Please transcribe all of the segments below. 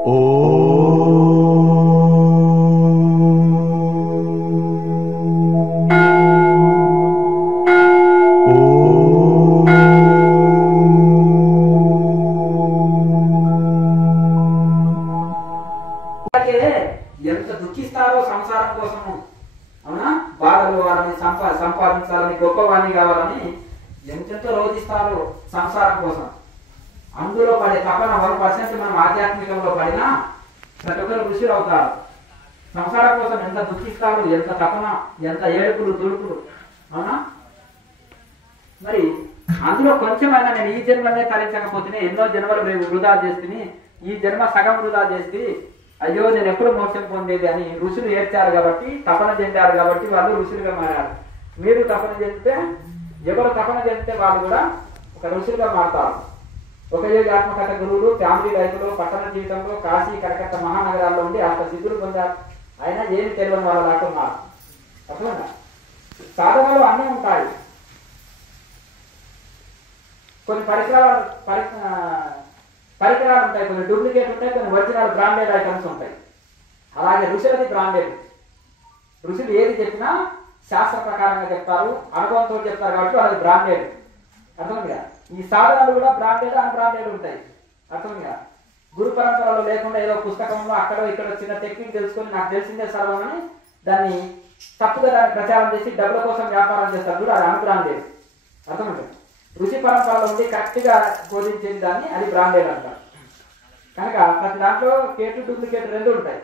ఎంత దుఃఖిస్తారో సంసారం కోసము, అవునా? బాధలు వాళ్ళని సంపాదించాలని, గొప్పవాణి కావాలని ఎంతెంతో రోధిస్తారో సంసారం కోసం. అందులో పడే తపన 1% మనం ఆధ్యాత్మికంలో పడినా ప్రతి ఒక్కరు ఋషులు అవుతారు. సంసారం కోసం ఎంత దుఃఖిస్తారు, ఎంత తపన, ఎంత ఏడుపులు దుడుపులు, అవునా? మరి అందులో కొంచెమైనా నేను ఈ జన్మనే తరించకపోతే ఎన్నో జన్మలు రేపు వృధా చేస్తుంది, ఈ జన్మ సగం వృధా చేసి అయ్యో నేను ఎప్పుడు మోక్షం పొందేది అని ఋషులు ఏడ్చారు కాబట్టి, తపన చెందారు కాబట్టి వాళ్ళు ఋషులుగా మారారు. మీరు తపన చెందితే, ఎవరు తపన చెందితే వాళ్ళు కూడా ఒక ఋషులుగా మారుతారు. ఒక యోగి ఆత్మకథ గురువులు ఫ్యామిలీ లైఫ్లో, పట్టణ జీవితంలో, కాశీ కలకత్తా మహానగరాల్లో ఉండి అష్ట సిద్ధులు పొందారు. అయినా ఏమి తెలియని వాళ్ళ దాకా ఉన్నారు. అర్థమైందా? సాధనలు అన్నీ ఉంటాయి. కొన్ని పరికరాలు ఉంటాయి, కొన్ని డూప్లికేట్ ఉంటాయి, కొన్ని ఒరిజినల్ బ్రాండెడ్ ఐటమ్స్ ఉంటాయి. అలాగే ఋషులది బ్రాండెడ్. ఋషులు ఏది చెప్పినా శాస్త్ర ప్రకారంగా చెప్తారు, అనుభవంతో చెప్తారు కాబట్టి అది బ్రాండెడ్. అర్థమైందిగా? ఈ సాధనలు కూడా బ్రాండెడ్, అన్బ్రాండెడ్ ఉంటాయి. అర్థమైందిగా? గురు పరంపరలో లేకుండా ఏదో పుస్తకంలో అక్కడో ఇక్కడ చిన్న టెక్నిక్ తెలుసుకొని నాకు తెలిసిందే సర్వం అని దాన్ని తప్పుగా దాన్ని ప్రచారం చేసి డబ్బుల కోసం వ్యాపారం చేస్తారు కూడా, అది అన్బ్రాండెడ్. అర్థమైంది? ఋషి పరంపరలో ఉండి కరెక్ట్గా బోధించేది దాన్ని అది బ్రాండెడ్ అంటారు. కనుక ప్రతి దాంట్లో కేటు డూప్లికేట్ రెండు ఉంటాయి.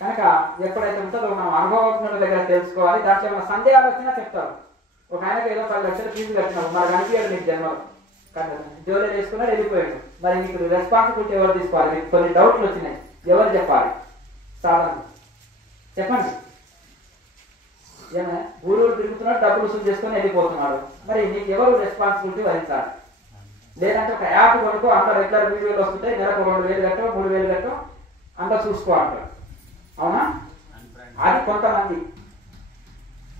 కనుక ఎప్పుడైతే ఉంటుందో మనం అనుభవజ్ఞుల దగ్గర తెలుసుకోవాలి. దాంట్లో ఏమైనా సందేహాలు వచ్చినా చెప్తారు. ఒక ఆయనకు ఏదో 10 లక్షలు ఫీజు కట్టినాము, మరి కనిపించాడు నీకు జన్మలో, కానీ జోలే వేసుకున్నాడు, వెళ్ళిపోయాడు. మరి నీకు రెస్పాన్సిబిలిటీ ఎవరు తీసుకోవాలి? మీకు కొన్ని డౌట్లు వచ్చినాయి, ఎవరు చెప్పాలి? సాధన చెప్పండి. ఏమైనా ఊరు తిరుగుతున్నాడు, డబ్బులు వసూలు చేసుకొని వెళ్ళిపోతున్నాడు, మరి నీకు ఎవరు రెస్పాన్సిబిలిటీ వహించాలి? లేదంటే ఒక యాప్ కొనుక్కో, అంత రెగ్యులర్ వీడియోలు వస్తుంటాయి, నెలకు 2,000 కట్టో 3,000 కట్టో అంత చూసుకో అంటారు. అవునా? అది కొంతమంది.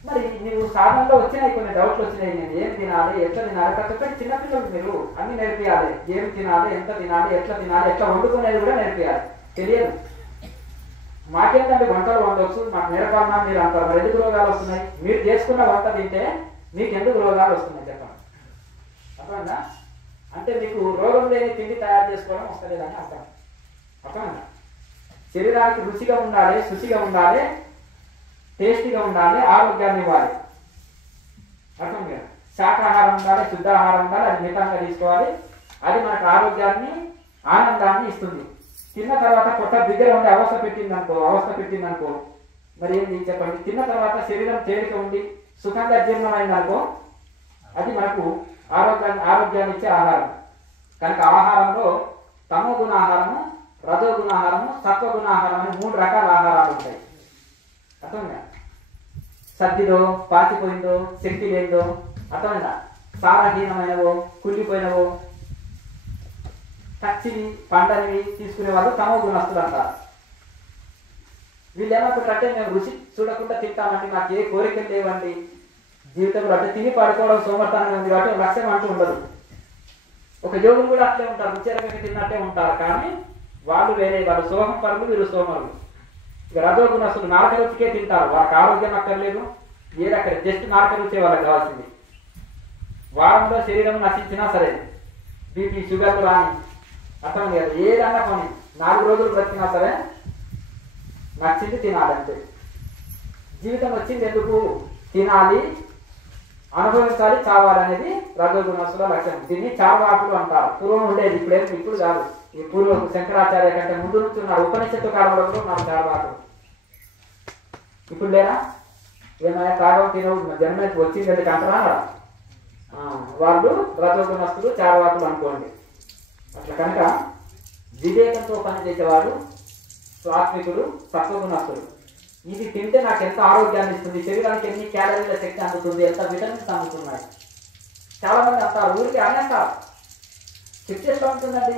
మరి నీవు సాధనలో వచ్చినాయి కొన్ని డౌట్లు వచ్చినాయి, నేను ఏం తినాలి, ఎట్లా తినాలి, ప్రతి ఒక్కటి చిన్నపిల్లలు మీరు అన్ని నేర్పియాలి. ఏం తినాలి, ఎంత తినాలి, ఎట్లా తినాలి, ఎట్లా వండుకునేది కూడా నేర్పియాలి. తెలియదు. మాకేంటంటే వంటలు వండవచ్చు, మాకు నేర్పాలన్నా మీరు అంటారు. మరి ఎందుకు రోగాలు వస్తున్నాయి? మీరు చేసుకున్న వంట తింటే మీకు ఎందుకు రోగాలు వస్తున్నాయి చెప్పండి. అర్థమైందా? అంటే మీకు రోగం లేని తిండి తయారు చేసుకోవడం వస్తలేదని అర్థం. అర్థమైందా? శరీరానికి రుచిగా ఉండాలి, శుచిగా ఉండాలి, టేస్టీగా ఉండాలి, ఆరోగ్యాన్ని ఇవ్వాలి. అర్థం కదా? శాకాహారం ఉండాలి, శుద్ధాహారం ఉండాలి, అది మితంగా తీసుకోవాలి. అది మనకు ఆరోగ్యాన్ని, ఆనందాన్ని ఇస్తుంది. తిన్న తర్వాత పొట్ట దగ్గర ఉండి అవస్థ పెట్టిందనుకో మరి ఏంటి చెప్పండి? తిన్న తర్వాత శరీరం తేలిక ఉండి సుఖంగా జీర్ణమైందనుకో అది మనకు ఆరోగ్యాన్ని ఇచ్చే ఆహారం. కనుక ఆహారంలో తమో గుణ ఆహారము, రజో గుణ ఆహారము, సత్వగుణ ఆహారం అని 3 రకాల ఆహారాలు ఉంటాయి. అర్థమైందా? సద్దిదో, పాచిపోయిందో, శక్తి లేదో, అర్థమైందా? సారహీనమైనవో, కుళ్ళిపోయినవో, పచ్చివి పండనివి తీసుకునే వాళ్ళు తమో గుణస్తులు అంటారు. వీళ్ళు ఏమనుకుంటారంటే మేము రుచి చూడకుండా తింటామండి, నాకు ఏ కోరికలు లేవండి జీవితంలో, అంటే తిని పడుకోవడం సోమర్థానం ఉంది కాబట్టి లక్ష్యం అంటూ ఉండదు. ఒక యోగులు కూడా అట్లే ఉంటారు, రుచిరకంగా తిన్నట్టే ఉంటారు, కానీ వాళ్ళు వేరే, వాళ్ళు సోహం పరులు, వీరు సోమరులు. ఇక రజో గుణస్తులు నాలుక రుచికే తింటారు, వాళ్ళకి ఆరోగ్యం అక్కర్లేదు, ఏదక్కడ జస్ట్ నాలుక రుచే వాళ్ళకి కావాల్సింది. వారంలో శరీరం నశించినా సరే, బీపీ షుగర్లు రాని, అర్థం లేదు, ఏదన్నా కొని 4 రోజులు బ్రతికినా సరే నచ్చింది తినాలంటే. జీవితం వచ్చింది ఎందుకు? తినాలి, అనుభవించాలి, చావాలి అనేది రజోగుణస్తుల లక్ష్యం. దీన్ని చార్వాకులు అంటారు. పూర్వం ఉండేది, ఇప్పుడు కాదు. ఈ పూర్వం శంకరాచార్య కంటే ముందు నుంచి ఉన్నారు, ఉపనిషత్తు కాలంలో కూడా ఉన్నారు చార్వాకులు. ఇప్పుడు లేరా? ఏమైనా తాగం తినవు, జన్మ వచ్చింది అంటారా? వాళ్ళు రజోగుణస్తులు, చార్వాకులు అనుకోండి. అట్లా కనుక వివేకంతో పనిచేసేవాడు సాత్వికుడు, సత్వగుణస్తుడు. ఇది తింటే నాకు ఎంత ఆరోగ్యాన్ని ఇస్తుంది, శరీరానికి ఎన్ని క్యాలరీల శక్తి అందుతుంది, ఎంత విటమిన్స్ అందుతున్నాయి. చాలా మంది అంటారు, ఊరికి అనేస్తారు, శక్తి ఎట్లా ఉంటుందండి?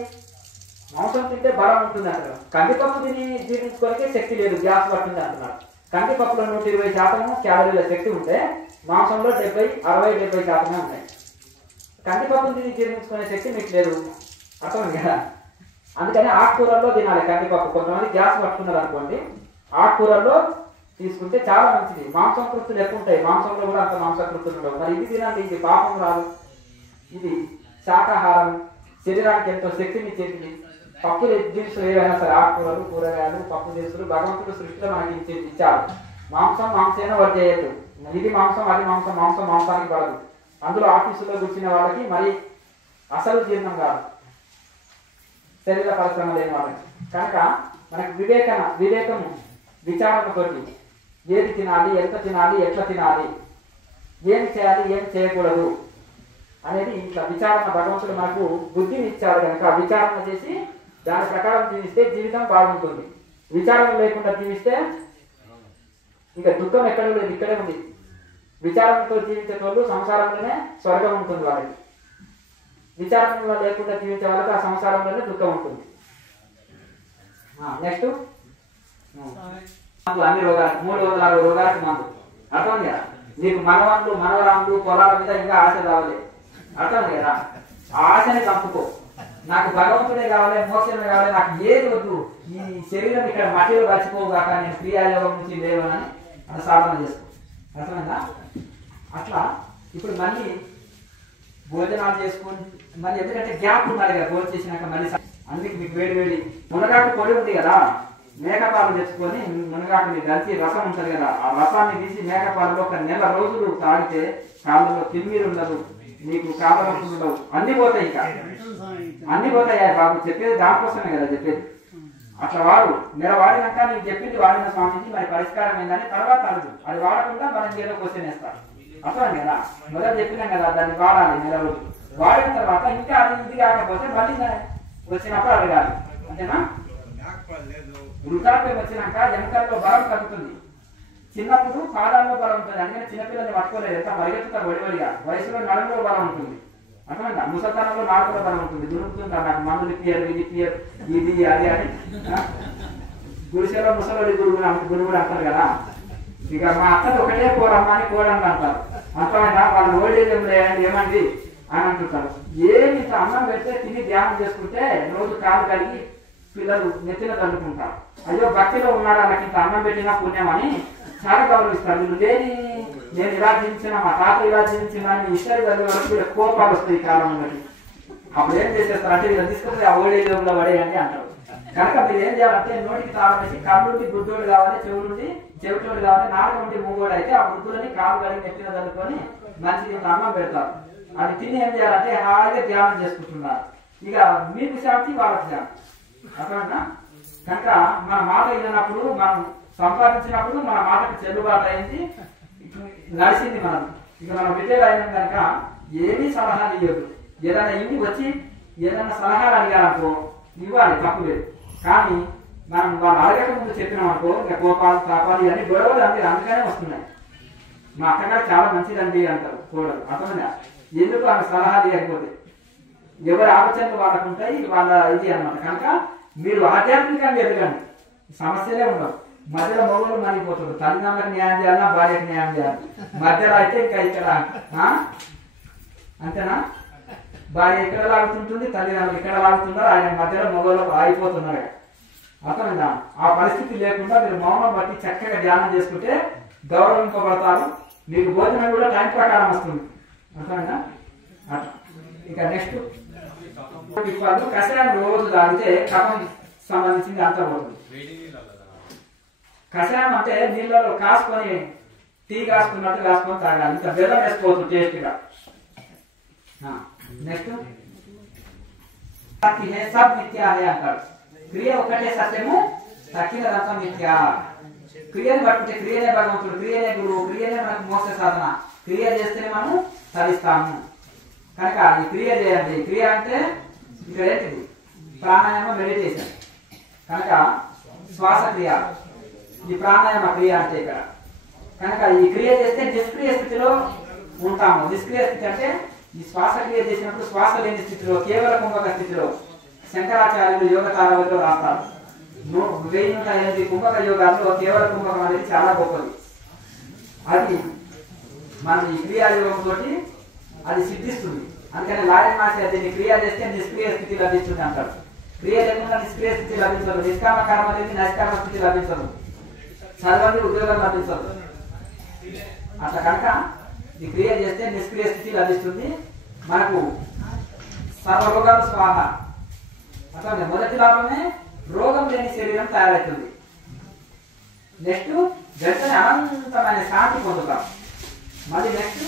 మాంసం తింటే బలం ఉంటుంది అంటారు. కందిపప్పు తిని జీర్ణించుకోనికే శక్తి లేదు, గ్యాస్ పడుతుంది అంటున్నారు. కందిపప్పులో 120% క్యాలరీల శక్తి ఉంటే మాంసంలో 60-70% ఉన్నాయి. కందిపప్పును తిని జీర్ణించుకునే శక్తి మీకు లేదు. అర్థం కదా? అందుకని ఆకుకూరల్లో తినాలి కందిపప్పు. కొంతమంది గ్యాస్ పట్టుకున్నారు అనుకోండి, ఆకుకూరల్లో తీసుకుంటే చాలా మంచిది. మాంసకృతులు ఎక్కువ ఉంటాయి, మాంసంలో కూడా అంత మాంసకృతులు ఉండవు. మరి ఇది తినండి, ఇది పాపం రాదు, ఇది శాకాహారం, శరీరానికి ఎంతో శక్తినిచ్చేది. పప్పు దినుసులు ఏవైనా సరే, ఆకుకూరలు, కూరగాయలు, పప్పు దినుసులు భగవంతుడు సృష్టిలో మనకి ఇచ్చారు. మాంసమైనా వాడు చేయొద్దు. ఇది మాంసం, అది మాంసం, మాంసానికి పడదు. అందులో ఆఫీసులో కూర్చున్న వాళ్ళకి మరి అసలు జీర్ణం కాదు, శరీర పరిశ్రమ లేని వాళ్ళకి. కనుక మనకు వివేకము విచారణతోటి ఏది తినాలి, ఎంత తినాలి, ఎట్లా తినాలి, ఏం చేయాలి, ఏం చేయకూడదు అనేది ఇట్లా విచారణ భగవంతుడు మనకు బుద్ధిని ఇచ్చాడు. కనుక విచారణ చేసి దాని ప్రకారం జీవిస్తే జీవితం బాగుంటుంది. విచారణ లేకుండా జీవిస్తే ఇంకా దుఃఖం ఎక్కడ లేదు, ఇక్కడే ఉంది. విచారణతో జీవించే వాళ్ళు సంసారంలోనే స్వర్గం ఉంటుంది వాళ్ళకి. విచారణ లేకుండా జీవించే వాళ్ళకి ఆ సంసారంలోనే దుఃఖం ఉంటుంది. నెక్స్ట్ అన్ని రోగాలు, 360 రోగాలకు మందు. అర్థం కదా? నీకు మనవన్లు, మనవరాములు, పొలాల మీద ఇంకా ఆశ రావాలి. అర్థం కదా? ఆ ఆశని చంపుకో. నాకు భగవంతుడే కావాలి, మోక్షమే కావాలి, నాకు ఏది వద్దు, ఈ శరీరం ఇక్కడ మట్టిలో గడిచిపోగాక, నేను క్రియాయోగం నుంచి లేవనని అలా సాధన చేసుకో. అర్థమైందా? అట్లా ఇప్పుడు మళ్ళీ భోజనాలు చేసుకొని మళ్ళీ, ఎందుకంటే గ్యాప్ ఉండాలి కదా భోజనం చేసినాక మళ్ళీ. అందుకే మీకు వేడి వేడి మునగాకు పొడి ఉంది కదా, మేకపాలు తెచ్చుకొని మునగాకుని కలిసి రసం ఉంటుంది కదా, ఆ రసాన్ని తీసి మేకపాలలో 1 నెల రోజులు తాగితే కాళ్ళలో తిమ్మిరి ఉండదు, నీకు కాళ్ళ నొప్పులు ఉండవు, అన్ని పోతాయి. ఇంకా అన్ని పోతాయి బాబు, చెప్పేది దానికోసమే కదా చెప్పేది. అట్లా వాడు నెల వాడినాక నీకు చెప్పింది వాడిన స్వామికి మరి పరిష్కారం ఏందని తర్వాత అడుగు. అది వాడకుండా మనం ఏదో క్వశ్చన్ వేస్తాం. అర్థం కదా? మొదలు చెప్పినాం కదా దాన్ని వాడాలి నెల రోజులు. వాడిన తర్వాత ఇంకా అది ఇది కాకపోతే మళ్ళీ వచ్చినప్పుడు అడగాలి. అంతేనా? వృద్ధాప్యం వచ్చినాక ఎముకల్లో బలం తగ్గుతుంది, చిన్నప్పుడు పాదాల్లో బలం ఉంటుంది. అందుకని చిన్నపిల్లల్ని పట్టుకోలేదు, ఎంత పరిగెత్తుతారు వడివడిగా. వయసులో నడుములో బలం ఉంటుంది. అర్థమైందా? ముసల్తనంలో నాలుగులో బలం ఉంటుంది. దురుకుతుంటా నాకు మందులు ఇప్పియరు, ఇది ఇప్పియరు, ఇది అది అని. గుడిసెలో ముసలి గురువుడు అంటారు కదా. ఇక మా అత్తది ఒకటే కోరమ్మా అని కోరని అంటారు. అర్థమైనా? వాళ్ళు ఓల్డేజ్ ఏమండి అని అంటుంటారు. ఏమి ఇంత అన్నం పెడితే తిని ధ్యానం చేసుకుంటే రోజు కాలు కలిగి పిల్లలు నెత్తిన తల్లుకుంటారు. అయ్యో భక్తిలో ఉన్నాడు, నాకు ఇంత అన్నం పెట్టినా పుణ్యం అని చాలా గౌరవిస్తారు. వీళ్ళు లేని నేను ఇలా జీవించిన, మా తాత ఇలా జీవించిన అని ఇష్టాలు చదివే వరకు వీళ్ళ కోపాలు వస్తాయి ఈ కాలం బట్టి. అప్పుడు ఏం చేసేస్తారు అంటే వీళ్ళు తీసుకొని ఆ ఓల్డేజ్ హోమ్లో పడేయండి అంటారు. కనుక మీరు ఏం చేయాలంటే నోటికి తాళం వేసి కళ్ళుండి బుద్ధుడు కావాలి, చెవులుండి చెవిటోడు కావాలి, నాలుగు నుండి మూగోడు అయితే ఆ బుద్ధులని కాలు కలిగి నెత్తిన చదువుకొని మంచిది అన్నం పెడతారు. అది తిని ఏం చేయాలంటే హాయిగా ధ్యానం చేసుకుంటున్నారు. ఇక మీకు శాంతి, వాళ్ళకి శాంతి. అర్థమైనా? కనుక మన మాట విన్నప్పుడు, మనం సంపాదించినప్పుడు మన మాటకు చెల్లుబాటు అయింది, నడిచింది మనం. ఇక మనం రిటైర్ అయిన కనుక ఏమీ సలహాలు ఇవ్వదు. ఏదైనా ఇంటికి వచ్చి ఏదైనా సలహాలు అడిగారనుకో ఇవ్వాలి, తప్పు లేదు. కానీ మనం వాళ్ళు అడగక ముందు చెప్పినాం అనుకో ఇంకా కోపాలు, తాపాలు ఇవన్నీ గొడవలు అంతే. అందుకనే వస్తున్నాయి. మా అత్తగారు చాలా మంచిదండి అంటారు కోడలు. అర్థమైనా? ఎందుకు ఆమె సలహాలు ఇవ్వకపోతే ఎవరి ఆలోచనలు వాళ్ళకు ఉంటాయి, వాళ్ళ ఇది అన్నమాట. కనుక మీరు ఆధ్యాత్మికంగా ఎదగండి, సమస్యలే ఉండవు. మధ్యలో మొగలు మరిగిపోతారు. తల్లిదండ్రులకు న్యాయం చేయాలన్నా భార్యకు న్యాయం చేయాలి. మధ్యలో అయితే ఇంకా ఇక్కడ అంతేనా? భార్య ఇక్కడ లాగుతుంటుంది, తల్లిదండ్రులు ఇక్కడ లాగుతున్నారు, ఆయన మధ్యలో మొగలు ఆగిపోతున్నారు. అర్థమైందా? ఆ పరిస్థితి లేకుండా మీరు మౌనం బట్టి చక్కగా ధ్యానం చేసుకుంటే గౌరవింపబడతారు. మీకు భోజనం కూడా టైం ప్రకారం వస్తుంది. అర్థమైందా? ఇక నెక్స్ట్ కషాయం రోజు తాగితే కఫం సంబంధించింది అంతా పోతుంది. కషాయం అంటే నీళ్ళలో కాసుకొని టీ కాసుకున్నట్టు కాసుకొని తాగాలి. ఇంకా బెల్లం వేసుకోవచ్చు టేస్ట్గా. నెక్స్ట్ సబ్ మిథ్యా అంటారు. క్రియ ఒకటే సత్యము, తక్కినదంతా మిథ్య. క్రియని పట్టుకుంటే క్రియనే భగవంతుడు, క్రియనే గురువు, క్రియనే మనకు మోక్ష సాధన. క్రియ చేస్తేనే మనం తరిస్తాము. కనుక ఈ క్రియ చేయండి. క్రియ అంటే ఇక్కడ ఏంటిది? ప్రాణాయామ, మెడిటేషన్. కనుక శ్వాసక్రియ, ఈ ప్రాణాయామ క్రియ అంటే ఇక్కడ. కనుక ఈ క్రియ చేస్తే నిష్క్రియ స్థితిలో ఉంటాము. నిష్క్రియ స్థితి అంటే ఈ శ్వాసక్రియ చేసినప్పుడు శ్వాస లేని స్థితిలో, కేవల కుంభక స్థితిలో శంకరాచార్యులు యోగ తారవలో రాస్తారు. 1008 కుంభక యోగాల్లో కేవల కుంభకం అనేది చాలా గొప్పది. అది మనం ఈ క్రియాయోగంతో అది సిద్ధిస్తుంది. అందుకని లాయన్ మాసి దీన్ని క్రియ చేస్తే నిష్క్రియ స్థితి లభిస్తుంది అంటారు. క్రియ లేకుండా నిష్క్రియ స్థితి లభించదు. నిష్కామ కర్మ అనేది నైష్కామ స్థితి లభించదు. చదవండి ఉద్యోగం లభించదు. అట్లా కనుక ఈ క్రియ చేస్తే నిష్క్రియ స్థితి లభిస్తుంది. మనకు సర్వరోగాలు స్వాహ. అట్లా మొదటి లాభమే రోగం లేని శరీరం తయారవుతుంది. నెక్స్ట్ వెంటనే అనంతమైన శాంతి పొందుతాం. మళ్ళీ నెక్స్ట్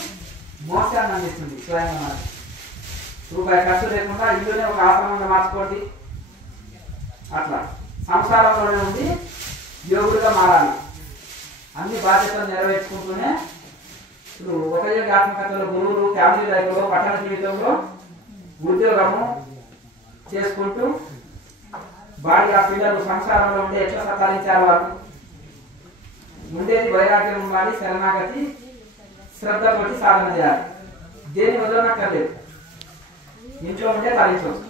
మోక్షాన్ని అందిస్తుంది స్వయంగా మనకు. రూపాయి ఖర్చు లేకుండా ఇందులోనే ఒక ఆశ్రమంగా మార్చుకోండి. అట్లా సంసారంలోనే ఉండి యోగులుగా మారాలి. అన్ని బాధ్యతలు నెరవేర్చుకుంటూనే ఇప్పుడు ఉపయోగ ఆత్మకథలో గురువులు, ఫ్యామిలీ లైఫ్లో, పట్టణ జీవితంలో ఉద్యోగము చేసుకుంటూ భార్య పిల్లలు సంసారంలో ఉండి ఎట్లా సతాలించారు వాళ్ళు. ఉండేది వైరాగ్యం ఉండాలి, శరణాగతి శ్రద్ధ కొట్టి సాధన చేయాలి. దేని వదలనక్కర్లేదు. ఇంట్లో ఉండే తరించవచ్చు.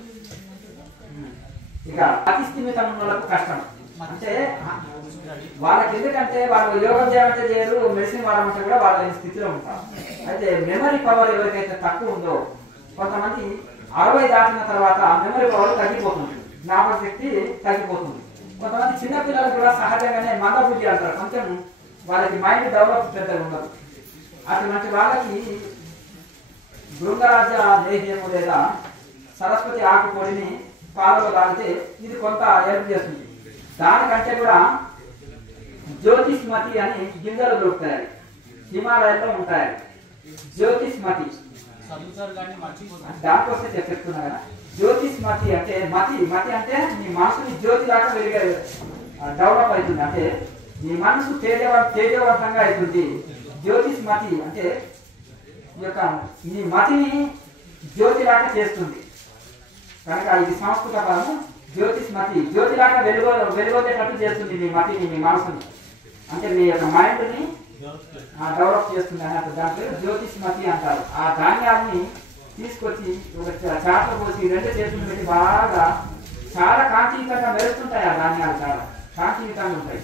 ఇక అతి స్థిమితం వాళ్ళకు కష్టం. అంటే వాళ్ళకి ఎందుకంటే వాళ్ళు యోగం చేయాలంటే చేయరు, మెడిసిన్ వాడమంటే కూడా వాళ్ళ స్థితిలో ఉంటారు. అయితే మెమరీ పవర్ ఎవరికైతే తక్కువ ఉందో, కొంతమంది 60 దాటిన తర్వాత మెమరీ పవర్ తగ్గిపోతుంది, జ్ఞాపక శక్తి తగ్గిపోతుంది. కొంతమంది చిన్నపిల్లలు కూడా సహజంగానే మందబుద్ధి అంటారు, కొంచెం వాళ్ళకి మైండ్ డెవలప్ పెద్దగా ఉండదు. అటువంటి వాళ్ళకి బృంగరాజ లేహ్యము లేదా సరస్వతి ఆకు పొడిని పాలలో తాగితే ఇది కొంత హెల్ప్ చేస్తుంది. దానికంటే కూడా జ్యోతిష్మతి అని గింజలు దొరుకుతాయి, హిమాలయాల్లో ఉంటాయి. జ్యోతిష్మతి దానికోసం చెప్తున్నా కదా. జ్యోతిష్మతి అంటే మతి అంటే నీ మనసుని జ్యోతి లాగా వెలిగే డెవలప్ అవుతుంది. అంటే నీ మనసు తేజవంతంగా అవుతుంది. జ్యోతిష్మతి అంటే ఈ యొక్క నీ మతిని జ్యోతిలాగా చేస్తుంది. కనుక ఇది సంస్కృత పదము. జ్యోతిష్మతి జ్యోతిలాగా వెలుగొచ్చేటట్టు చేస్తుంది మీ మతిని, మీ మనసుని. అంటే మీ యొక్క మైండ్ని డెవలప్ చేస్తుంది అన్నట్టు. దాంట్లో జ్యోతిష్మతి అంటారు. ఆ ధాన్యాన్ని తీసుకొచ్చి ఒక చాట పోసి 2 చేతులు పెట్టి బాగా చాలా కాంతియుతంగా మెరుస్తుంటాయి. ఆ ధాన్యాలు చాలా కాంతియుతంగా ఉంటాయి.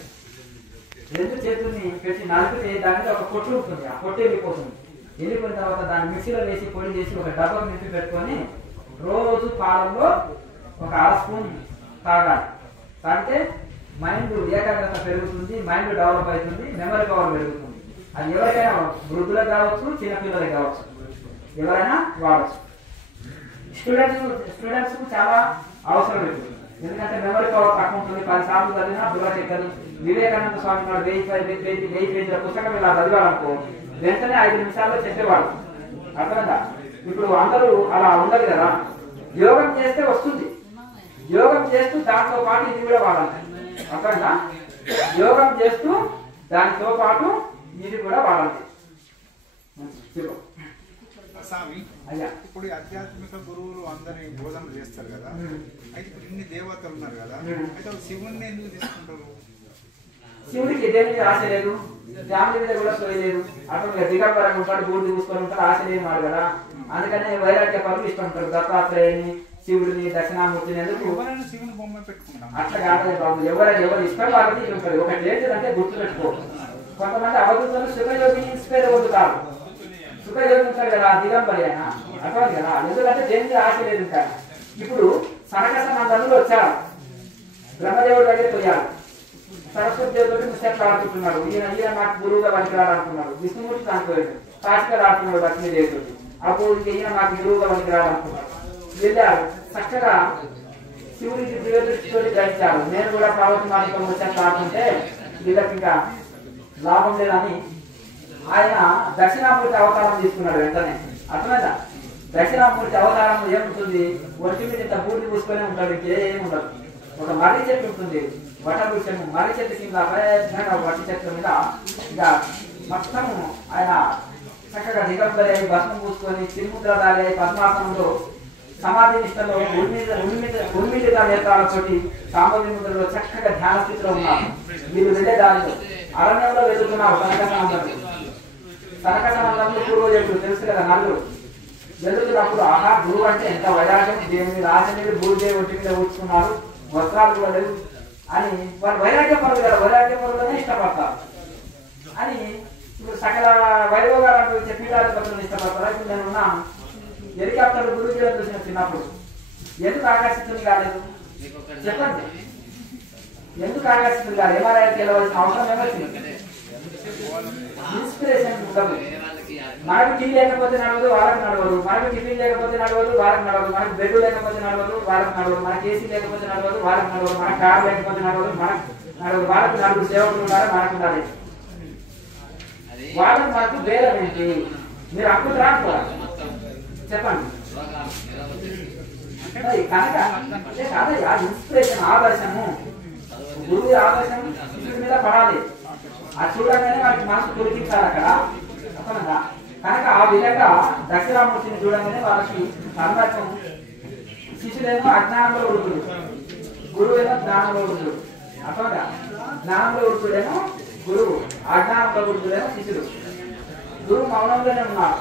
2 చేతుల్ని పెట్టి నలిపితే దాని మీద ఒక పొట్టు ఉంటుంది. ఆ పొట్టు వెళ్ళిపోతుంది. వెళ్ళిపోయిన తర్వాత దాన్ని మిక్సీలో వేసి పొడి చేసి ఒక డబ్బా నింపి పెట్టుకొని రోజు పాలల్లో ఒక 1/2 స్పూన్ తాగాలి. తాగితే మైండ్ ఏకాగ్రత పెరుగుతుంది, మైండ్ డెవలప్ అవుతుంది, మెమరీ పవర్ పెరుగుతుంది. అది ఎవరికైనా వృద్ధులకు కావచ్చు, చిన్నపిల్లలకు కావచ్చు, ఎవరైనా వాడచ్చు. స్టూడెంట్స్ కు చాలా అవసరం ఉంటుంది. ఎందుకంటే మెమరీ పవర్ తక్కువ ఉంటుంది. 10 సార్లు చదివినా బుర్రకెక్కదు. వివేకానంద స్వామి నాడు 1000 పేజీల పుస్తకం ఇలా చదివాలనుకో వెంటనే 5 నిమిషాల్లో చెప్పేవాడు. అర్థమైందా? ఇప్పుడు అందరూ అలా ఉండదు కదా. యోగం చేస్తే వస్తుంది. యోగం చేస్తూ దాంతో పాటు ఇది కూడా వాడాలి. అర్థమైందా? యోగం చేస్తూ దానితో పాటు ఇది కూడా వాడాలి. స్వామి, ఇప్పుడు ఆధ్యాత్మిక గురువులు అందరి బోధనలు చేస్తారు కదా. అయితే ఇప్పుడు ఇన్ని దేవతలు ఉన్నారు కదా, అయితే శివుణ్ణి ఎందుకు తీసుకుంటారు? శివుడికి దేని మీద ఆశ లేదు, ఫ్యామిలీ మీద కూడా సోయలేదు. అట్లా దిగంబరంగా ఉంటాడు, బూడిది చూసుకొని ఉంటాడు, ఆశ లేని వాడు కదా. అందుకనే వైరాగ్య పనులు ఇష్టం ఉంటారు. దత్తాత్రేయుని, శివుడిని, దక్షిణామూర్తిని ఎందుకు శివుని బొమ్మ పెట్టుకుంటాం అట్లా కాదు బాబు. ఎవరు ఇష్టం వాళ్ళకి ఉంటుంది. ఒకటి ఏంటంటే గుర్తు పెట్టుకో. కొంతమంది అవధూతలు సుఖయోగిని ఇన్స్పైర్ అవుతారు. సుఖయోగి ఉంటారు కదా, దిగంబరి అయినా అర్థం కదా. ఎందుకంటే దేని మీద ఆశ లేదు. ఇంకా ఇప్పుడు సనక సమాధానులు వచ్చారు, బ్రహ్మదేవుడి దగ్గర పోయారు. సరస్వతి దేవుడితో ముచ్చట్లు ఆడుకుంటున్నాడు. ఈయన నాకు గురువుగా పనికిరాడు అనుకున్నాడు. విష్ణుమూర్తి అనుకోలేదు, కాశీగా ఆడుతున్నాడు లక్ష్మీదేవితో. అప్పుడు ఈయన నాకు గురువుగా పనికిరాడు అనుకున్నాడు. వెళ్ళారు, చక్కగా శివుడికి దివ్యదృష్టితో గ్రహించారు. నేను కూడా పార్వతి మాలిక ముచ్చట్లు ఆడుతుంటే వీళ్ళకి ఇంకా లాభం లేదని ఆయన దక్షిణామూర్తి అవతారం తీసుకున్నాడు. వెంటనే అర్థమైందా? దక్షిణామూర్తి అవతారం ఏముంటుంది? ఒంటి మీద ఇంత బూడిది పూసుకొని ఉంటాడు, ఇంకేం ఉండదు. ఒక మర్రి చెట్టు ఉంటుంది, వటవృక్షము. మర్రి చెట్టు కింద వట్టి చెట్ల మీద ఇక మొత్తం ఆయన చక్కగా దిగంబరి అయి భస్మం పూసుకొని తిరుముద్రధారి అయి పద్మాసనంలో సమాధి నిష్టలో ఉన్మిళిత నేత్రాలతోటి సాంబవి ముద్రలో చక్కగా ధ్యాన స్థితిలో ఉన్నారు. వీళ్ళు వెళ్ళే దారిలో అరణ్యంలో వెళ్తున్నారు. సనక సనందంలో పూర్వజుడు తెలుసు కదా, నలుగురు వెళ్తున్నప్పుడు ఆహా గురువు అంటే ఎంత వైరాగ్యం, దేని మీద ఆశ మీద భూదేవి ఒంటి మీద ఊడ్చుకున్నారు, వస్త్రాలు కూడా లేవు అని వాళ్ళు వైరాగ్య పరులు కదా, వైరాగ్య పరులనే ఇష్టపడతారు అని. ఇప్పుడు సకల వైభవాలు చెప్పేదాన్ని ఇష్టపడతారు. ఇప్పుడు నేను ఉన్నాను, హెలికాప్టర్ గురుజీలను చూసిన చిన్నప్పుడు ఎందుకు ఆకర్షితులు కాలేదు? చెప్పండి, ఎందుకు ఆకర్షితులు కాదు? ఎంఆర్ఐ వెళ్ళవలసిన అవసరం ఏమొచ్చింది? ఇన్స్పిరేషన్ ఉండదు. మనకు టీ లేకపోతే నడవదు, వాళ్ళకి నడవదు. మనకు టిఫిన్ లేకపోతే నడవదు, వాళ్ళకి నడవదు. మనకు బెడ్ లేకపోతే నడవదు, వాళ్ళకి నడవదు. మనకి ఏసీ లేకపోతే నడవదు, వాళ్ళకి నడవదు. మనకు కార్ లేకపోతే నడవదు, మనకు నడవదు. వాళ్ళకి నలుగురు సేవకులు ఉన్నారు, మనకు ఉండాలి. వాళ్ళకి మనకు భేదం ఏంటి? మీరు అప్పుడు రాకపోరా చెప్పండి. కనుక అంటే కాదయ్యా, ఇన్స్పిరేషన్ ఆదర్శము, గురువు ఆదర్శం శిష్యుడి మీద పడాలి. అది చూడగానే వారికి మనసు కురికించాలి అక్కడ. అర్థమైందా? కనుక ఆ విధంగా దక్షిణామూర్తిని చూడగానే వాళ్ళకి సందర్శం. శిష్యుడేమో అజ్ఞానంలో ఉడుకుడు, గురువేమో జ్ఞానంలో ఉడుకుడు. అర్థమైందా? జ్ఞానంలో ఉడుకుడేమో గురువు, అజ్ఞానంలో ఉడుకుడేమో శిష్యుడు. గురువు మౌనంలోనే ఉన్నాడు,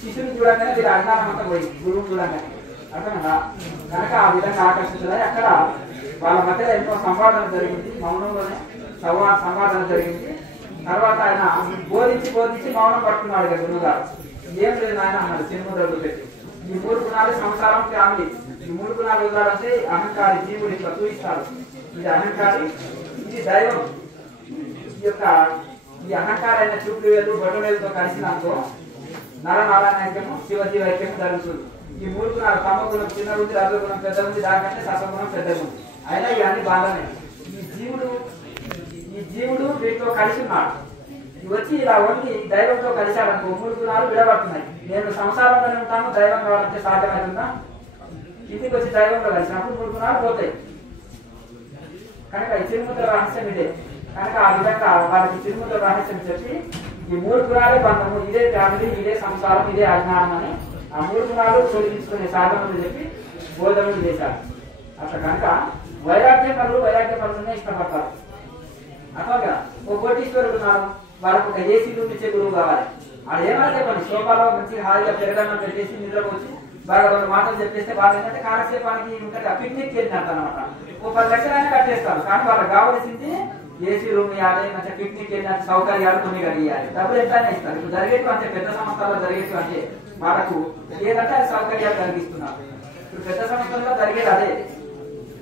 శిష్యుని చూడగానే వీరు అజ్ఞానం అంతా పోయి గురువు చూడగానే. అర్థమైందా? కనుక ఆ విధంగా ఆకర్షితులై అక్కడ వాళ్ళ మధ్యలో ఎంతో సంవాదన జరిగింది. మౌనంలోనే సంవాదన జరిగింది. తర్వాత ఆయన బోధించి మౌనం పట్టుకున్నాడు కదా గురువు గారు. ఏం లేదు ఆయన అన్నాడు సినిమాలో పెట్టి, ఈ 3 గుణాలు సంసారం ఫ్యామిలీ. ఈ 3 గుణాలు వదలాలంటే అహంకారి జీవుడు ఇట్లా చూపిస్తాడు. ఇది అహంకారి, ఇది దైవం. ఈ అహంకారైన చూపుడు వేలు బొట్టవేలుతో కలిసినందుకు నరనారాయణ్యము శివజీవ ఐక్యం జరుగుతుంది. ఈ 3 గుణాలు తమ గుణం చిన్న ఉంది, రజో గుణం పెద్ద ఉంది, దానికంటే సత్వగుణం పెద్దగా ఉంది. అయినా ఇవన్నీ బాధనే. ఈ జీవుడు వీటితో కలిసి ఉన్నాడు. వచ్చి ఇలా వండి దైవంతో కలిశాడనుకో 3 గుణాలు విడబడుతున్నాయి. నేను సంసారంలోనే ఉంటాను, దైవం కావాలంటే సాధ్యమవుతుందా? ఇంటికి వచ్చి దైవంలో కలిసినప్పుడు 3 గుణాలు పోతాయి. కనుక ఈ తిరుమల రహస్యం ఇదే. కనుక ఆ విధంగా వాళ్ళకి తిరుమల రహస్యం చెప్పి ఈ 3 గుణాలే బంధము, ఇదే ఫ్యామిలీ, ఇదే సంసారం, ఇదే అజ్ఞానం అని ఆ 3 గుణాలు తొలగించుకునే సాధనలు చెప్పి బోధనలు చేశారు. అట్లా కనుక వైరాగ్య పనులనే ఇష్టపడతారు. అట్లాగా ఒక కోటీశ్వరుడు ఉన్నారు, వాళ్ళకు ఒక ఏసీ రూమ్ ఇచ్చే గురువు కావాలి. అది ఏమైనా చెప్పండి, సోఫాలో మంచిగా హాయిగా పెరగడం పెట్టేసి నిద్రపోసి బాగా 2 మాటలు చెప్పేస్తే వాళ్ళు ఏంటంటే కాలక్షేపానికి ఉంటుంది, పిక్నిక్ వెళ్ళినట్టు అనమాట. ఓ 10 లక్షలైనా కట్టేస్తారు. కానీ వాళ్ళకి కావాల్సింది ఏసీ రూమ్ ఇవ్వాలి, మంచిగా పిక్నిక్ వెళ్ళినట్టు సౌకర్యాలు కొన్ని కలిగియాలి. డబ్బులు ఎంతైనా ఇస్తారు. ఇప్పుడు జరిగేటు అంటే పెద్ద సంస్థల్లో జరిగేటు అంటే వాళ్ళకు ఏదంటే అది సౌకర్యాలు కలిగిస్తున్నారు. ఇప్పుడు పెద్ద సంస్థల్లో జరిగేది అదే.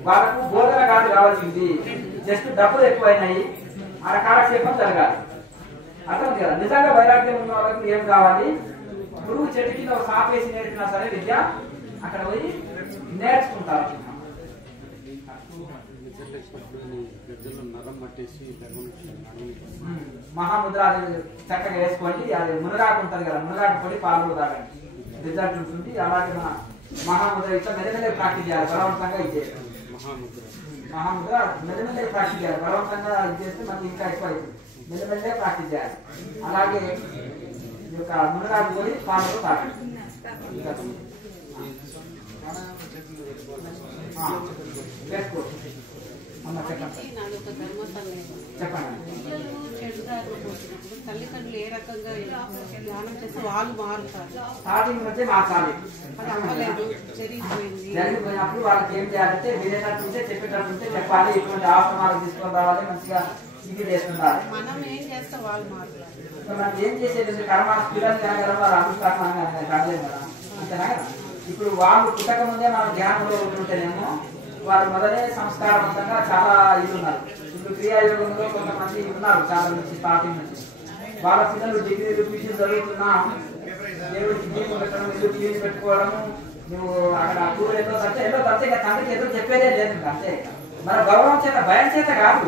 వాళ్ళకు బోధన కాదు కావాల్సింది, జస్ట్ డబ్బులు ఎక్కువైనాయి, ఆ కాలక్షేపం జరగాలి. అర్థం కదా? నిజంగా వైరాగ్యం ఉన్న వాళ్ళకి ఏం కావాలి? గురువు చెట్టు కింద ఒక సాప్ వేసి నేర్పినా సరే విద్య అక్కడ పోయి నేర్చుకుంటారు. మహాముద్ర అది చక్కగా వేసుకోండి. అది మునగాకు ఉంటుంది కదా, మునగాకు పొడి పాలు తాగండి, రిజల్ట్ ఉంటుంది. అలాగే మన మహాముద్ర ఇట్లా మెల్లమెల్లగా ప్రాక్టీస్ చేయాలి. బలవంతంగా ఇది మహాముద్ర మెల్లమెల్లగా ప్రాక్టీస్ చేయాలి. బలవంతంగా ఇది చేస్తే మనకి ఇంకా ఎక్కువ అవుతుంది. మెల్లమెల్లగా ప్రాక్టీస్ చేయాలి. అలాగే ఈ యొక్క మునగాకు పొడి పాలు తాగండి. వేసుకో తల్లిదండ్రులు ఏ రకంగా ధ్యానం చేస్తే వాళ్ళు మారుతారు. స్టార్టింగ్ నుంచి మార్చాలి. జరిగిపోయినప్పుడు వాళ్ళకి ఏం చేయాలంటే వినేటట్టుంటే చెప్పేటట్టుంటే చెప్పాలి. ఇటువంటి ఆశ్రమాలు తీసుకొని రావాలి, మంచిగా ఇది చేస్తుండాలి. మనం ఏం చేస్తే వాళ్ళు మారుతారు. మనం ఏం చేసేది కర్మ పిల్లలు కనగలం వారు అనుష్ఠానంగా కనలేదు కదా, అంతేనా కదా? ఇప్పుడు వాళ్ళు పుట్టక ముందే మనం ధ్యానంలో ఉంటుంటేనేమో వారు మొదలే సంస్కారవంతంగా చాలా ఇది ఉన్నారు. ఇప్పుడు క్రియాయోగంలో కొంతమంది ఉన్నారు చాలా నుంచి స్టార్టింగ్ నుంచి. వాళ్ళ పిల్లలు డిగ్రీలు పీజీలు చదువుతున్నా దేవుడికి దీపం పెట్టడం, ఇల్లు క్లీన్ పెట్టుకోవడము, నువ్వు అక్కడ కూర ఏదో తంటే తండ్రికి ఏదో చెప్పేదే లేదు అంతే. మన గౌరవం చేత భయం చేత కాదు,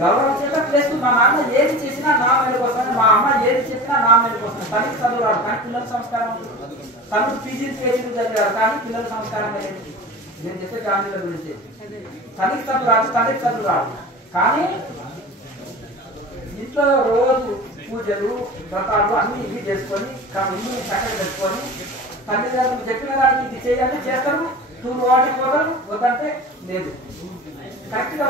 గౌరవం చేత ప్లస్ మా నాన్న ఏది చేసినా నా మేలు కోసం, మా అమ్మ ఏది చెప్పినా నా మేలు కోసం. తల్లికి చదువు రాదు కానీ పిల్లల సంస్కారం ఉంటుంది. తల్లి పీజీలు పేజీలు చదివారు కానీ పిల్లల సంస్కారం లేదు. నేను చెప్పే గాంధీల గురించి తల్లికి చదువు రాదు, తండ్రికి చదువు రాదు. కానీ ఇంట్లో రోజు పూజలు వ్రతాలు అన్ని ఇవి చేసుకొని ఇల్లు చక్కగా పెట్టుకొని తల్లిదండ్రులు చెప్పిన దానికి ఇది చేయాలంటే చేస్తారు, టూరు వాటికి పోతారు, వద్దంటే లేదు. కరెక్ట్ గా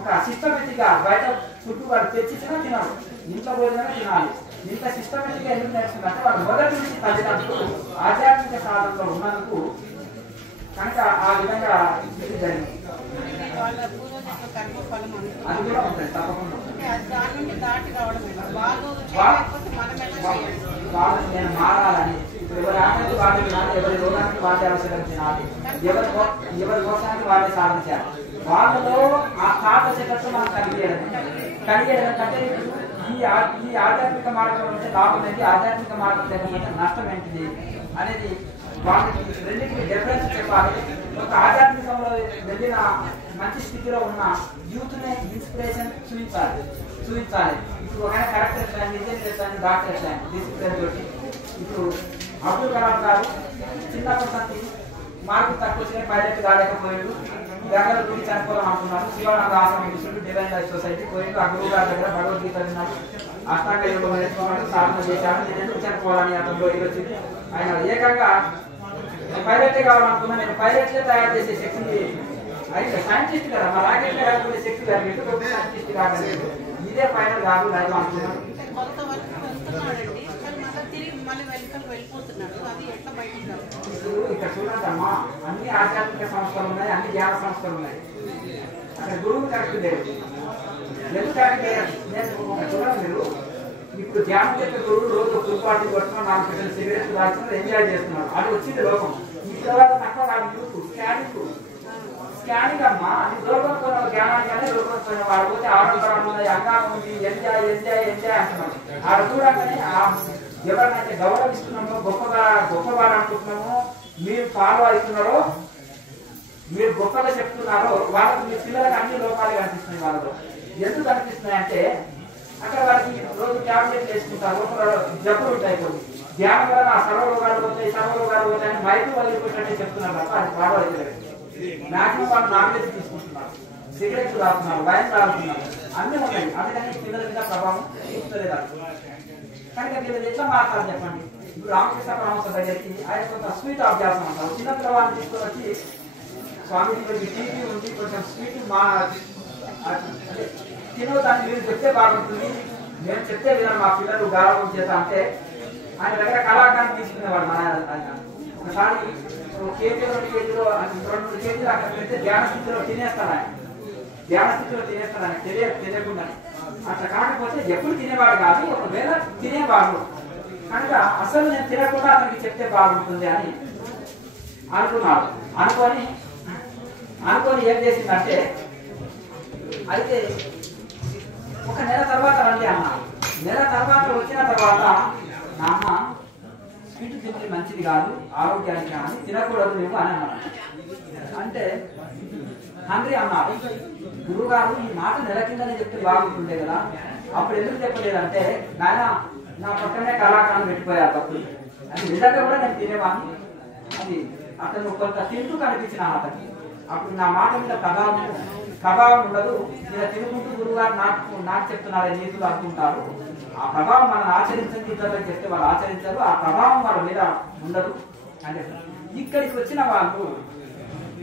ఒక సిస్టమేటిక్ గా బయట చుట్టూ వాడు తెచ్చిచ్చినా తినాలి, ఇంట్లో భోజనమే తినాలి. ఇంత సిస్టమేటిక్ గా ఎందుకు నేర్చుకుంటే వాళ్ళు మొదటి నుంచి తల్లిదండ్రులు ఆధ్యాత్మిక సాధనలో ఉన్నందుకు కనుక ఆ విధంగా ఇది జరిగింది. అది కూడా ఉంటుంది తప్పకుండా. వాళ్ళు నేను మారాలని ఎవరి ఆకలికి వాళ్ళు తినాలి, ఎవరి రోగానికి వాళ్ళే అనుసరించాలి, ఎవరి మోసానికి వాళ్ళే సాధించాలి. వాళ్ళలో ఆ తాత చెట్టు మనం కలిగేయడం అంటే ఈ ఆధ్యాత్మిక మార్గం అంటే లాభం ఏంటి, ఆధ్యాత్మిక మార్గం లేకపోతే నష్టం ఏంటిది అనేది వాళ్ళకి రెండింటికి డిఫరెన్స్ చెప్పాలి. ఒక ఆధ్యాత్మికంలో వెళ్ళిన మంచి స్థితిలో ఉన్న యూత్ ని ఇన్స్పిరేషన్ చూపించాలి. ఇప్పుడు ఒక ఆయన కరెక్ట్ చేస్తాను, ఇంజనీర్ చేస్తాను, డాక్టర్ చేస్తాను డిసిప్లిన్ తోటి. ఇప్పుడు అబ్దుల్ కలాం గారు చిన్నప్పటి మార్కులు తక్కువ వచ్చిన పైలట్ కాలేకపోయాడు, గంగలో దూకి చనిపోదాం అనుకున్నాడు. శివానంద ఆశ్రమం చూసుకుంటూ డివైన్ లైఫ్ సొసైటీ పోయిండు. ఆ గురువు గారి దగ్గర భగవద్గీత విన్నాడు, అష్టాంగ యోగం నేర్చుకున్నాడు, సాధన చేశాడు. నేను ఎందుకు చనిపోవాలని అతను వచ్చింది. ఆయన ఏకంగా పైలటే కావాలనుకున్నా, నేను పైలట్లే తయారు చేసే శక్తి అయితే సైంటిస్ట్ కదా, మా రాకెట్ కాకపోతే శక్తి కాదు, ఎందుకు గొప్ప సైంటిస్ట్ కాగలేదు, ఇదే పైలట్ కాదు లైవ్ అనుకున్నాను. కొంత వరకు వెళ్తున్నాడండి, కానీ మళ్ళీ తిరిగి మళ్ళీ వెనకాల వెళ్ళిపోతున్నాడు. అది ఎట్లా బయటికి రావాలి? ఇక్కడ చూడండి అమ్మా, అన్ని ఆధ్యాత్మిక సంస్థలు ఉన్నాయి, అన్ని జ్ఞాన సంస్థలు ఉన్నాయి. అక్కడ గురువు కరెక్ట్ లేదు, ఎందుకు కరెక్ట్ లేదు చూడండి మీరు. ఇప్పుడు ధ్యానం చెప్పే గురువు రోజు కుర్పాటు కొట్టుకుని 4 గంటలు సిగరెట్ తాగుతున్నారు, ఎంజాయ్ చేస్తున్నారు. అది వచ్చింది లోకం. ఈ తర్వాత తక్కువ కాదు యూత్ స్కానింగ్ అమ్మా, అది దూరకపోయిన జ్ఞానాన్ని కానీ దూరకపోయిన వాడు పోతే ఆడంబరం ఉంది, అంగారం ఉంది, ఎంజాయ్ అంటున్నాడు. ఆడ చూడగానే ఎవరినైతే గౌరవిస్తున్నామో గొప్పవారు అనుకుంటున్నామో, మీరు ఫాలో అవుతున్నారో, మీరు గొప్పగా చెప్తున్నారో వాళ్ళకి మీ పిల్లలకు అన్ని లోపాలు కనిపిస్తున్నాయి. వాళ్ళలో ఎందుకు కనిపిస్తున్నాయి అంటే అక్కడ వాళ్ళకి రోజు ట్యాబ్లెట్లు వేసుకుంటారు, జబ్బులు ఉంటాయి. కొన్ని ధ్యానం వల్ల సర్వరోగాలు పోతాయని మైకు వదిలిపోయినట్టే చెప్తున్నారు తప్ప అది ఫాలో అవుతలేదు. మాక్సిమం వాళ్ళు నాన్ వెజ్ తీసుకుంటున్నారు, సిగరెట్లు తాగుతున్నారు, వైన్ తాగుతున్నారు, అన్నీ ఉన్నాయి. అందుకని పిల్లల మీద ప్రభావం చూస్తలేదు. కనుక వీళ్ళు ఎట్లా మాట్లాడాలి చెప్పండి. ఇప్పుడు రామకృష్ణ పరమహంస దగ్గరికి ఆయన కొంత స్వీట్ అభ్యాసం అంటారు. చిన్న పిల్లవాడిని తీసుకొని వచ్చి స్వామిజీ కొంచెం టీవీ ఉంది, కొంచెం స్వీట్ అంటే తినవద్దని మీరు చెప్తే బాగుంటుంది, నేను చెప్తే విధానం మా పిల్లలు గారవం చేస్తా అంటే ఆయన దగ్గర కళాకారుని తీసుకునేవాడు. మన ఆయన ఒకసారి కేజీ 2 కేజీలు 2 కేజీలు అక్కడ పెడితే ధ్యాన స్థితిలో తినేస్తాడు ఆయన తెలియకుండా. అట్లా కాకపోతే ఎప్పుడు తినేవాడు కాదు, ఒకవేళ తినేవాడు కనుక అసలు నేను తినకుండా అతనికి చెప్తే బాగుంటుంది అని అనుకున్నాడు. అనుకొని ఏం చేసిందంటే, అయితే ఒక నెల తర్వాత రండి అన్న. నెల తర్వాత వచ్చిన తర్వాత నాన్న స్వీట్ తింటే మంచిది కాదు, ఆరోగ్యానికి కానీ తినకూడదు నువ్వు అని అన్నాడు. అంటే తండ్రి అన్నారు, గురువు గారు ఈ మాట నెల కిందనే చెప్తే బాగుంటుండే కదా, అప్పుడు ఎందుకు చెప్పలేదంటే, నాయన నా పక్కనే కళాకారులు పెట్టిపోయారు తప్పుడు, అది నిజంగా కూడా నేను తినేవాడిని, అది అతను కొంత తింటూ కనిపించిన అతనికి. అప్పుడు నా మాట మీద ప్రభావం ఉండదు. ఇలా తిరుగుకుంటూ గురువు గారు నాకు చెప్తున్నారు నీతులు అనుకుంటారు. ఆ ప్రభావం మనం ఆచరించండి, ఇతరులకు చెప్తే వాళ్ళు ఆచరించారు, ఆ ప్రభావం వాళ్ళ మీద ఉండదు అంటే. ఇక్కడికి వచ్చిన వాళ్ళు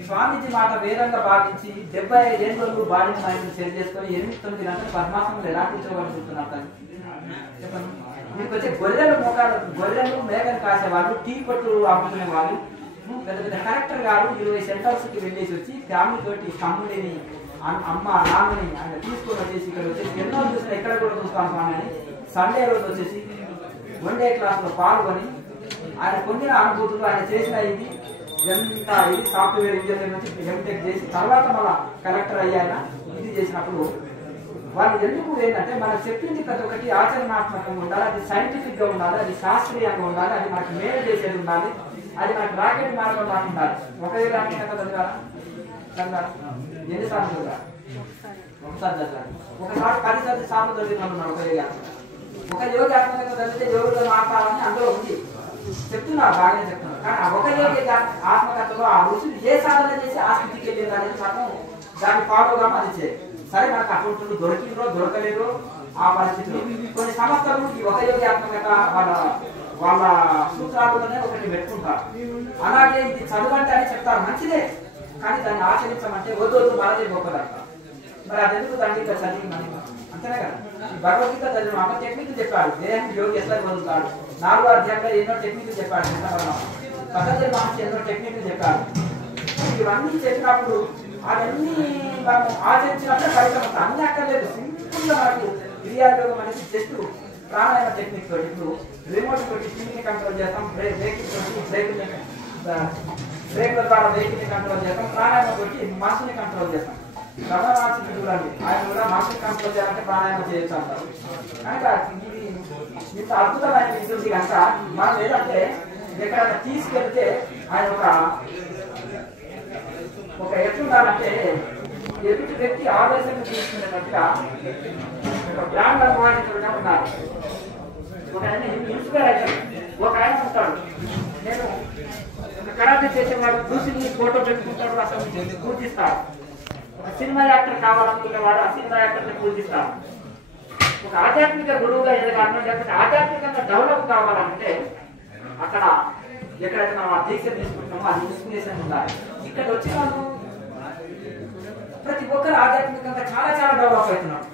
స్వామీజీ మాట వేరంగా భావించి 75 ఏళ్ళు బాడీ మైండ్ సెట్ చేసుకొని 8-9 గంటలు పద్మాసనంలో ఎలా కూర్చోగలుగుతున్నారు చెప్పండి. మీకు వచ్చే గొర్రెలు మేకలు కాసేవాళ్ళు, టీ పట్టు అమ్ముకునే వాళ్ళు, పెద్ద పెద్ద కలెక్టర్ గారు 20 సెంటర్స్ కి వెళ్ళేసి వచ్చి ఫ్యామిలీ తోటి తమ్ముడిని అమ్మ నాన్నని ఆయన తీసుకొని వచ్చేసి ఇక్కడ వచ్చేసి ఎన్నో చూసిన ఎక్కడ కూడా చూస్తాను స్వామి అని సండే రోజు వచ్చేసి 1 డే క్లాస్ లో పాల్గొని ఆయన పొందిన అనుభూతులు, ఆయన చేసిన ఇది సాఫ్ట్వేర్ ఇంజనీర్ నుంచి ఎంటెక్ చేసి తర్వాత మళ్ళా కలెక్టర్ అయ్యాయన ఇది చేసినప్పుడు వాళ్ళు ఎందుకు ఏంటంటే మనం చెప్పింది ప్రతి ఒక్కటి ఆచరణాత్మకంగా ఉండాలి, అది సైంటిఫిక్ గా ఉండాలి, అది శాస్త్రీయంగా ఉండాలి, అది మనకు మేలు చేసేది ఉండాలి, అది మనకు రాకెట్ మార్గం లాగా ఉండాలి. ఒకే రాకెట్ చదివారా ఎన్నిసార్లు చదివా? ఒకసారి చదివారు. ఒకసారి 10 సార్లు చదివినారు. ఒక యోగి ఆత్మకత చదివితే యోగులు మాట్లాడాలని అందులో ఉంది, చెప్తున్నారు, బాగానే చెప్తున్నారు. కానీ ఆ ఒక యోగి ఆత్మకథలో ఆ ఋషులు ఏ సాధన చేసి ఆ స్థితికి వెళ్ళింది అనేది మాత్రం దాన్ని ఫాలోగా అది చేయాలి. సరే మనకు అటువంటి దొరికిందో దొరకలేదో ఆ పరిస్థితులు కొన్ని సంస్థలు ఈ ఒక యోగి ఆత్మకత వాళ్ళ సూత్రాలలోనే ఒకటి పెట్టుకుంటారు. అలాగే ఇది చదవండి అని చెప్తారు, మంచిదే, కానీ దాన్ని ఆచరించమంటే వద్దు మనదే గొప్పదంట. మరి అది ఎందుకు దాన్ని చదివి మనం అంతేనే కదా. భగవద్గీత చదివిన అమ్మ టెక్నిక్ చెప్పాడు, దేహాన్ని యోగి ఎట్లా వదులుతాడు, 4వ అధ్యాయంలో ఎన్నో టెక్నిక్లు చెప్పాడు, పతంజలి మహర్షి ఎన్నో టెక్నిక్లు చెప్పాడు. ఇవన్నీ చెప్పినప్పుడు అవన్నీ మనం ఆచరించినప్పుడే ఫలితం వస్తుంది. అన్ని అక్కర్లేదు, సింపుల్ గా మనకు క్రియాయోగం అనేది జస్ట్ ప్రాణాయామ టెక్నిక్ తోటి ఇప్పుడు రిమోట్ తోటి స్టీరింగ్ కంట్రోల్ చేస్తాం, బ్రేక్ల ద్వారా వెహికల్ని కంట్రోల్ చేస్తాం, ప్రాణాయామం తోటి మనసుని కంట్రోల్ చేస్తాం. రమణాసిని చూడండి, ఆయన కూడా మనసుని కంట్రోల్ చేయాలంటే ప్రాణాయామం చేయొచ్చు అంటారు. కనుక ఇది ఇంత అద్భుతమైన ఇది ఉంది కనుక మనం ఏదంటే ఎక్కడైనా తీసుకెళ్తే ఆయన ఒక ఎట్లుండాలంటే ఎదుటి వ్యక్తి ఆవేశంగా తీసుకునేటట్టుగా ఒక బ్రాండ్ అనుభవాన్ని ఉన్నారు. ఒక ఆయన ఇన్స్పిరేషన్, ఒక ఆయన ఉంటాడు, నేను కరాటే చేసేవాడు బ్రూస్లీ ఫోటో పెట్టుకుంటాడు, అసలు పూజిస్తాడు. ఒక సినిమా యాక్టర్ కావాలనుకునేవాడు ఆ సినిమా యాక్టర్ని పూజిస్తాడు. ఒక ఆధ్యాత్మిక గురువుగా ఎదగాలను, లేకపోతే ఆధ్యాత్మికంగా డెవలప్ కావాలంటే అక్కడ ఎక్కడైతే మనం ఆ దీక్ష తీసుకుంటున్నామో అది ఇన్స్పిరేషన్ ఉండాలి. ఇక్కడ వచ్చిన వాళ్ళు ప్రతి ఒక్కరు ఆధ్యాత్మికంగా చాలా చాలా డెవలప్ అవుతున్నారు.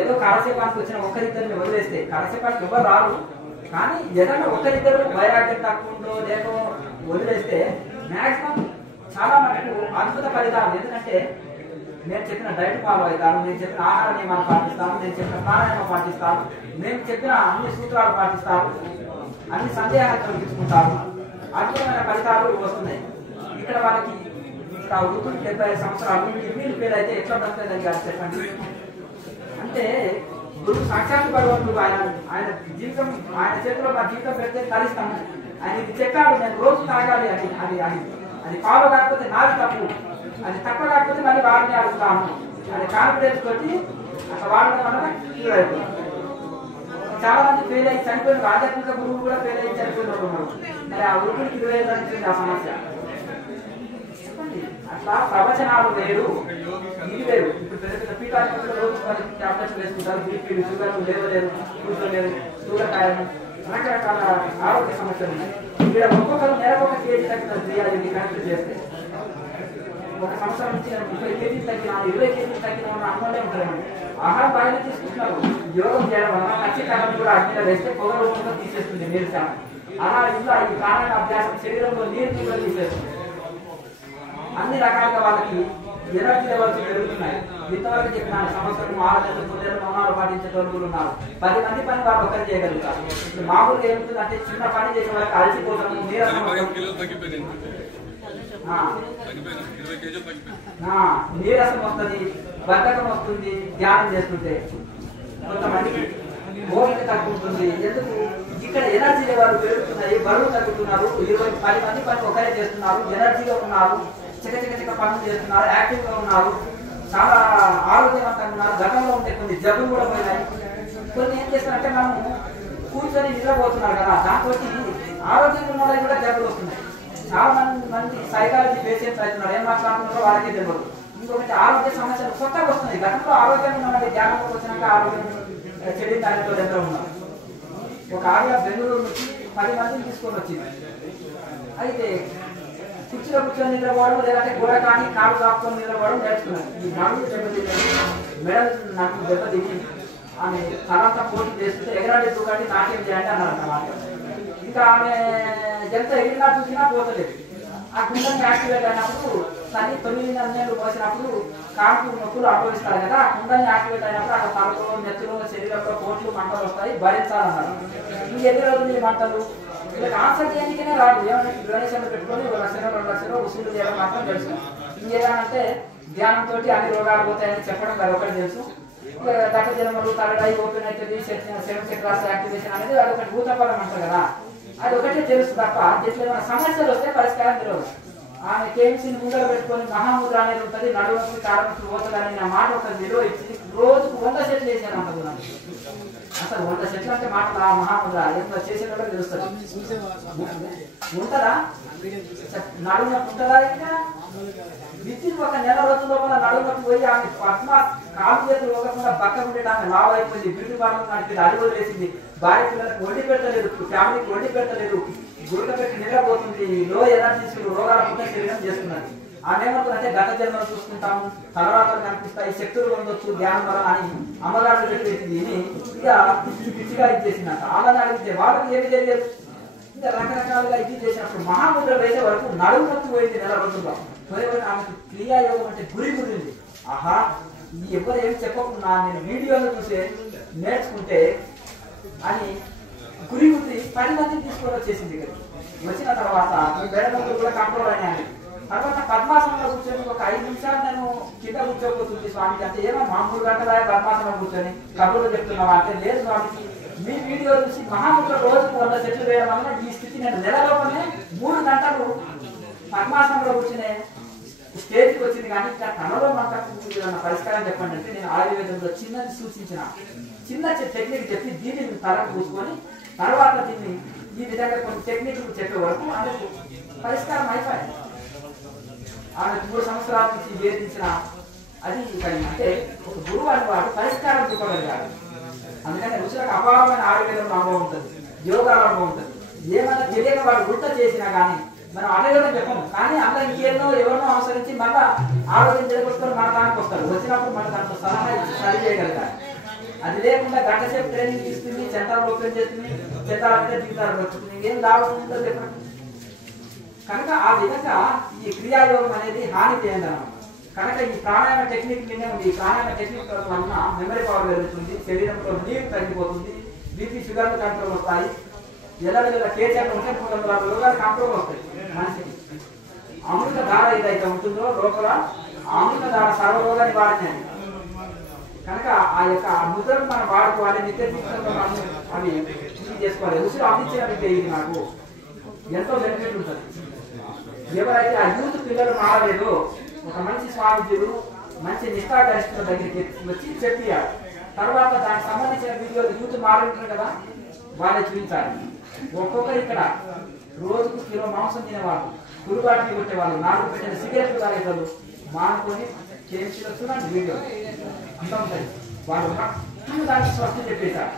ఏదో కాలసేపానికి వచ్చిన ఒకరిద్దరిని వదిలేస్తే, కాలసేపానికి ఎవరు రారు, కానీ ఏదైనా ఒకరిద్దరు వైరాగ్యం తక్కువ లేక వదిలేస్తే మాక్సిమం చాలా మటుకు అద్భుత ఫలితాలు. ఎందుకంటే నేను చెప్పిన డైట్ ఫాలో అవుతాను, నేను చెప్పిన ఆహార నియమాలు పాటిస్తాను, నేను చెప్పిన ప్రాణాయామం పాటిస్తాను, నేను చెప్పిన అన్ని సూత్రాలు పాటిస్తాను, అన్ని సందేహాలు తొలగించుకుంటారు, అద్భుతమైన ఫలితాలు వస్తున్నాయి. ఇక్కడ వాళ్ళకి ఇక్కడ వృద్ధులు 75 సంవత్సరాలు కిడ్నీలు ఫెయిల్ అయితే ఎట్లా బతుకుతుందని కాదు చెప్పండి. అంటే గురువు సాక్షాత్ భగవంతుడు, ఆయన జీవితం ఆయన చేతిలో నా జీవితం పెడితే తరిస్తాను. ఆయన ఇది చెప్పాడు, నేను రోజు తాగాలి అని. అది ఫాలో కాకపోతే నాది తప్పు, అది తప్ప కాకపోతే మళ్ళీ వాడిని అడుగుతాను అది కాన్ఫిడెన్స్ తోటి అట్లా వాడడం వల్ల క్యూర్ అయిపోతుంది. చాలా మంది ఫెయిల్ అయ్యి చనిపోయిన ఆధ్యాత్మిక గురువు కూడా ఫెయిల్ అయ్యి చనిపోయిన ఉన్నారు. మరి ఆ వృద్ధులకి 20 ఏళ్ళ నుంచి ఆ సమస్య. చెప్పండి, అట్లా ప్రవచనాలు వేరు, ఇది వేరు. ఇప్పుడు పెద్ద పెద్ద పీఠాధిపతులు రోజు 10 టాబ్లెట్స్ వేసుకుంటారు, బీపీలు, షుగర్లు లేవలేరు, కూర్చోలేరు, స్థూలకాయలు, రకరకాల ఆరోగ్య సమస్యలు ఉన్నాయి. ఇక్కడ ఒక్కొక్కరు నెలకొక కేజీ తగ్గిన క్రియాలు కనెక్ట్ చేస్తే ఒక సంవత్సరం నుంచి 30 కేజీలు తగ్గిన 20 కేజీలు తగ్గిన అమ్మలే ఉంటారండి. ఆహారం బాగానే తీసుకుంటున్నారు, యోగం చేయడం వల్ల ఖచ్చితంగా కూడా అగ్నిలో వేస్తే పొగ రూపంలో తీసేస్తుంది నీరు శాతం. అలా ఇంట్లో ఈ ప్రాణాయామ అభ్యాసం శరీరంలో నీరు కూడా తీసేస్తుంది. అన్ని రకాలుగా వాళ్ళకి ఎనర్జీ లెవెల్స్ పెరుగుతున్నాయి. ఇంతవరకు చెప్పిన సంవత్సరం 6 నెలలు 9 నెలలు మౌనాలు పాటించే వాళ్ళు ఉన్నారు. 10 మంది పని వాళ్ళు ఒకరు చేయగలుగుతారు. ఇప్పుడు మామూలుగా ఏముంటుందంటే చిన్న పని చేసే వాళ్ళకి అలసిపోతాము, నీరసం వస్తుంది, బద్ధకం వస్తుంది ధ్యానం చేస్తుంటే. కొంతమందికి ఓపిక తగ్గుతుంది. ఎందుకు? ఇక్కడ ఎనర్జీ లెవెల్ పెరుగుతున్నాయి, బరువు తగ్గుతున్నారు, 10 మంది పని ఒకరే చేస్తున్నారు, ఎనర్జీగా ఉన్నారు, చిక పనులు చేస్తున్నారు, యాక్టివ్ గా ఉన్నారు, చాలా ఆరోగ్యవంతంగా ఉన్నారు. గతంలో ఉంటే కొన్ని జబ్బులు కూడా పోయినాయి. కొన్ని ఏం చేస్తారంటే మనం కూర్చొని నిద్రపోతున్నారు కదా, దాంతో ఆరోగ్యంగా ఉన్న వాళ్ళకి కూడా జబ్బులు వస్తున్నాయి. చాలా మంది సైకాలజీ పేషెంట్స్ అవుతున్నారు, ఏం మాట్లాడుతున్నారో వాళ్ళకే తెలియదు. ఇంకొకటి ఆరోగ్య సమస్యలు కొత్తగా వస్తున్నాయి. గతంలో ఆరోగ్యంగా ఉన్నవాడి ధ్యానంలోకి వచ్చినాక ఆరోగ్యం చెడి దానితో దగ్గర ఉన్నారు. ఒక ఆవిడ బెంగళూరు నుంచి 10 మందిని తీసుకొని వచ్చింది. అయితే కుర్చీలో కూర్చొని నిద్రపోవడం, లేదంటే గోడ కానీ కాలు కాపుకొని నిద్రపోవడం నేర్చుకున్నాను. ఈ నడుము దెబ్బతింది, మెడల్ నాకు దెబ్బతింది, ఆమె తలంతా పోటీ చేస్తుంటే ఎగరాడి దూకండి నాట్యం చేయండి అన్నారు అన్నమాట. ఇంకా ఆమె ఎంత ఎగిరినా చూసినా పోతలేదు. ఆ కుండని యాక్టివేట్ అయినప్పుడు తల్లి 9 నెలలు పోసినప్పుడు కాంపు నొప్పులు అనుభవిస్తారు కదా, ఆ కుండని యాక్టివేట్ అయినప్పుడు అక్కడ తలలో, నెత్తులో, శరీరంలో పోట్లు మంటలు వస్తాయి, భరించాలన్నారు. ఈ ఎన్ని రోజులు ఈ మంటలు వీళ్ళకి ఆన్సర్ చేయడానికనే రాదు. ఏమైనా డొనేషన్లు పెట్టుకొని 1 లక్షలు 2 లక్షలు వసూలు చేయడం మాత్రం తెలుసు. ఇంకేదానంటే ధ్యానంతో అన్ని రోగాలు పోతాయని చెప్పడం అది ఒకటి తెలుసు. దట్ట జన్మలు, తలడై, ఓపెన్ అవుతుంది, 7 చక్రాస్ యాక్టివేషన్ అనేది అది ఒకటి భూతపదం అంటారు కదా, అది ఒకటే తెలుసు తప్ప దీంట్లో ఏమైనా సమస్యలు వస్తే పరిష్కారం తెలియదు. ఆమె కేఎంసీని ముందర పెట్టుకొని మహాముద్ర అనేది ఉంటుంది, నడువుకి కారణం పోతుంది అని నా మాట ఒక విలువ ఇచ్చి రోజుకు 100 సెట్లు వేసాను అంటున్నాను. అసలు 100 సెట్లు అంటే మాట మహాముద్ర ఎంత చేసేటప్పుడు తెలుస్తుంది. ఉంటుందా నడుము ఉంటుందా? ఇంకా విత్తిన 1 నెల రోజుల లోపల నడుములకు పోయి ఆమె పద్మ కాలు చేతులు పోకుండా పక్కన ఉండేది. ఆమె లావ్ అయిపోయింది, బ్యూటీ పార్లర్ నడిపి అడుగు వేసింది, భార్య పిల్లలకు వండి పెట్టలేదు, ఫ్యామిలీకి వండి పెట్టలేదు, గురుక పెట్టి నిద్రపోతుంది, లో ఎనర్జీస్ రోగాల పుట్ట శరీరం చేస్తున్నది. ఆమె ఏమంటుందంటే గత జన్మలు చూసుకుంటాము, తలరాతలు కనిపిస్తాయి, శక్తులు పొందొచ్చు ధ్యానం వల్ల అని అమ్మగారు పెట్టేసింది. ఇక పిచ్చిగా ఇచ్చేసిందంట. వాళ్ళని అడిగితే వాళ్ళకి ఏమి తెలియదు. ఇంకా రకరకాలుగా ఇది చేసినప్పుడు మహాముద్ర వేసే వరకు నడుము నొప్పి పోయింది 1 నెల రోజుల్లో. పోయేవారు ఆమెకు క్రియాయోగం అంటే గురింది. ఆహా, ఎవరు ఏమి చెప్పకుండా నేను వీడియోలో చూసే నేర్చుకుంటే అని గురి గుర్తి 10 మందిని తీసుకొని వచ్చేసింది ఇక్కడ. వచ్చిన తర్వాత ఈ బెడనొప్పులు కూడా కంట్రోల్ అయినాయి. తర్వాత పద్మాసనంలో కూర్చొని ఒక 5 నిమిషాలు నేను కింద కూర్చోబోతుంది స్వామికి అంటే ఏమో మామూలు గంటలా పద్మాసనం కూర్చొని కబుర్లు చెప్తున్నావా అంటే లేదు స్వామికి మీ వీడియో చూసి మహాముద్ర రోజుకు 100 సెట్లు వేయడం వల్ల ఈ స్థితి నేను నెల లోపలనే 3 గంటలు పద్మాసనంలో కూర్చునే స్టేజ్కి వచ్చింది. కానీ ఇంకా తనలో మనకు పరిష్కారం చెప్పండి అంటే నేను ఆయుర్వేదంలో చిన్నది సూచించిన చిన్న టెక్నిక్ చెప్పి దీన్ని తలకు పూసుకొని తర్వాత దీన్ని ఈ విధంగా కొన్ని టెక్నిక్లు చెప్పే వరకు అందుకు పరిష్కారం అయిపోయింది. ఆమె 3 సంవత్సరాల నుంచి వేధించిన అది అంటే ఒక గురువు అని వాడు పరిష్కారం చూపగలిగాడు. అందుకని ఋషులకు అపారమైన ఆయుర్వేదంలో అనుభవం ఉంటుంది, యోగాల అనుభవం ఉంటుంది. ఏమైనా తెలియక వాడు వృద్ధ చేసినా కానీ మనం ఆయుర్వేదం చెప్పము. కానీ అందులో ఇంకేనో ఎవరినో అనుసరించి మళ్ళా ఆరోగ్యం చేయకొస్తారు, మన దానికి వస్తారు. వచ్చినప్పుడు మన దాంట్లో సలహా ఇచ్చి సరి చేయగలుగుతారు. అది లేకుండా గంట సేపు ట్రైనింగ్ ఇస్తుంది, సెంటర్ ఓపెన్ చేస్తుంది, సెంటర్ అంటే జీవితాలు వస్తుంది, ఏం లాభం ఉంటుందో చెప్పండి. కనుక ఆ విధంగా ఈ క్రియాయోగం అనేది హాని చేయందన్నమాట. కనుక ఈ ప్రాణాయామ టెక్నిక్ మీదే ఉంది. ఈ ప్రాణాయామ టెక్నిక్ వలన మెమరీ పవర్ పెరుగుతుంది, శరీరంలో నీరు తగ్గిపోతుంది, బీపీ షుగర్లు కంట్రోల్ వస్తాయి, ఎల్లవెల్ల కేజీలు ఉంటే 300 రోగాలు కంట్రోల్ వస్తాయి మనిషికి. అమృత ధార ఏదైతే ఉంటుందో లోపల అమృత ధార సర్వరోగ నివారణి. కనుక ఆ యొక్క ముద్రను మనం వాడుకోవాలి, నిత్య జీవితంలో మనం అవి చేసుకోవాలి. ఋషులు అందించిన విద్య ఇది నాకు ఎంతో బెనిఫిట్ ఉంటుంది. ఎవరైతే ఆ యూత్ పిల్లలు మారలేదు ఒక మంచి స్వామిజీలు మంచి నిష్ఠాగరిష్ఠుల దగ్గరికి వచ్చి చెప్పియాలి. తర్వాత దానికి సంబంధించిన వీడియోలు యూత్ మారుంటారు కదా వాళ్ళే చూపించాలి. ఒక్కొక్కరు ఇక్కడ రోజుకు కిలో మాంసం తినేవాళ్ళు, కురుబాటికి కొట్టేవాళ్ళు, 4 పెట్టిన సిగరెట్లు తాగేవాళ్ళు మానుకొని చేసి చూడండి వీడియో అంతా ఉంటాయి. వాళ్ళు దానికి స్వస్థ చెప్పేశారు.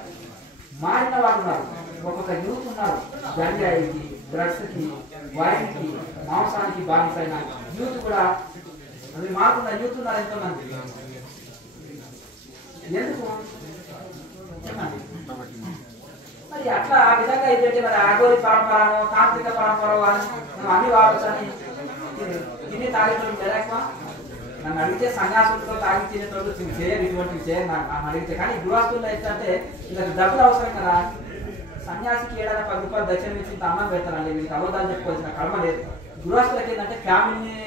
మారిన వాళ్ళు ఉన్నారు, ఒక్కొక్క యూత్ ఉన్నారు. గంజాయికి, డ్రగ్స్కి, వైన్కి, మాంసానికి బానిసైన యూత్ కూడా అది మారుతున్న యూత్ ఉన్నారు ఎంతోమంది. ఎందుకు చెప్పండి మరి అట్లా ఆ విధంగా ఏంటంటే మరి అఘోరి పరంపరను తాంత్రిక పరంపర అని మనం అన్ని వాడొచ్చని తిని తాగేటోళ్ళు జరగక నన్ను అడిగితే సన్యాసులతో తాగి తినేటోళ్ళు చేయరు, ఇటువంటివి చేయరు నన్ను అడిగితే. కానీ గృహస్థుల్లో ఏంటంటే ఇలా డబ్బులు అవసరం కదా. సన్యాసికి ఏడాది 10 రూపాయలు దక్షిణ ఇచ్చి అన్నం పెడతారండి, వీళ్ళకి అబద్ధాలు చెప్పుకోవాల్సిన కర్మ లేదు. గృహస్థులకి ఏంటంటే ఫ్యామిలీని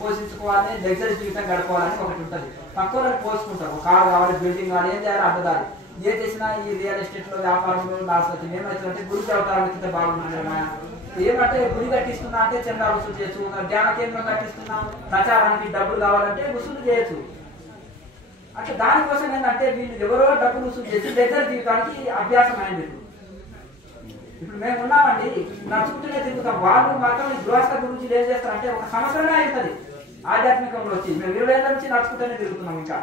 పోషించుకోవాలి, లగ్జరీ జీవితం గడపాలని ఒకటి ఉంటుంది. పక్కన పోషించుకుంటారు, కారు కావాలి, బిల్డింగ్ కావాలి, ఏం చేయాలి అడ్డదారి ఏ చేసినా ఈ రియల్ ఎస్టేట్ లో వ్యాపారంలో లాస్ వచ్చింది. ఏమైతుందంటే గుడి అవతారాలకి బాగున్నాయి. ఏమంటే గుడి కట్టిస్తున్నా అంటే చందా వసూలు చేయొచ్చు, ధ్యాన కేంద్రం కట్టిస్తున్నా ప్రచారానికి డబ్బులు కావాలంటే వసూలు చేయొచ్చు. అంటే దానికోసం ఏంటంటే వీళ్ళు ఎవరో డబ్బులు వసూలు చేసి దగ్గర జీవితానికి అభ్యాసం అయింది. ఇప్పుడు మేము ఉన్నామండి, నడుచుకుంటూనే తిరుగుతాం. వాళ్ళు మాత్రం ఈ గృహస్థ గురించి ఏం చేస్తారంటే ఒక సంవత్సరమే అవుతుంది ఆధ్యాత్మికంలో వచ్చి. మేము 20 ఏళ్ళ నుంచి నడుచుకుంటూనే తిరుగుతున్నాం ఇంకా.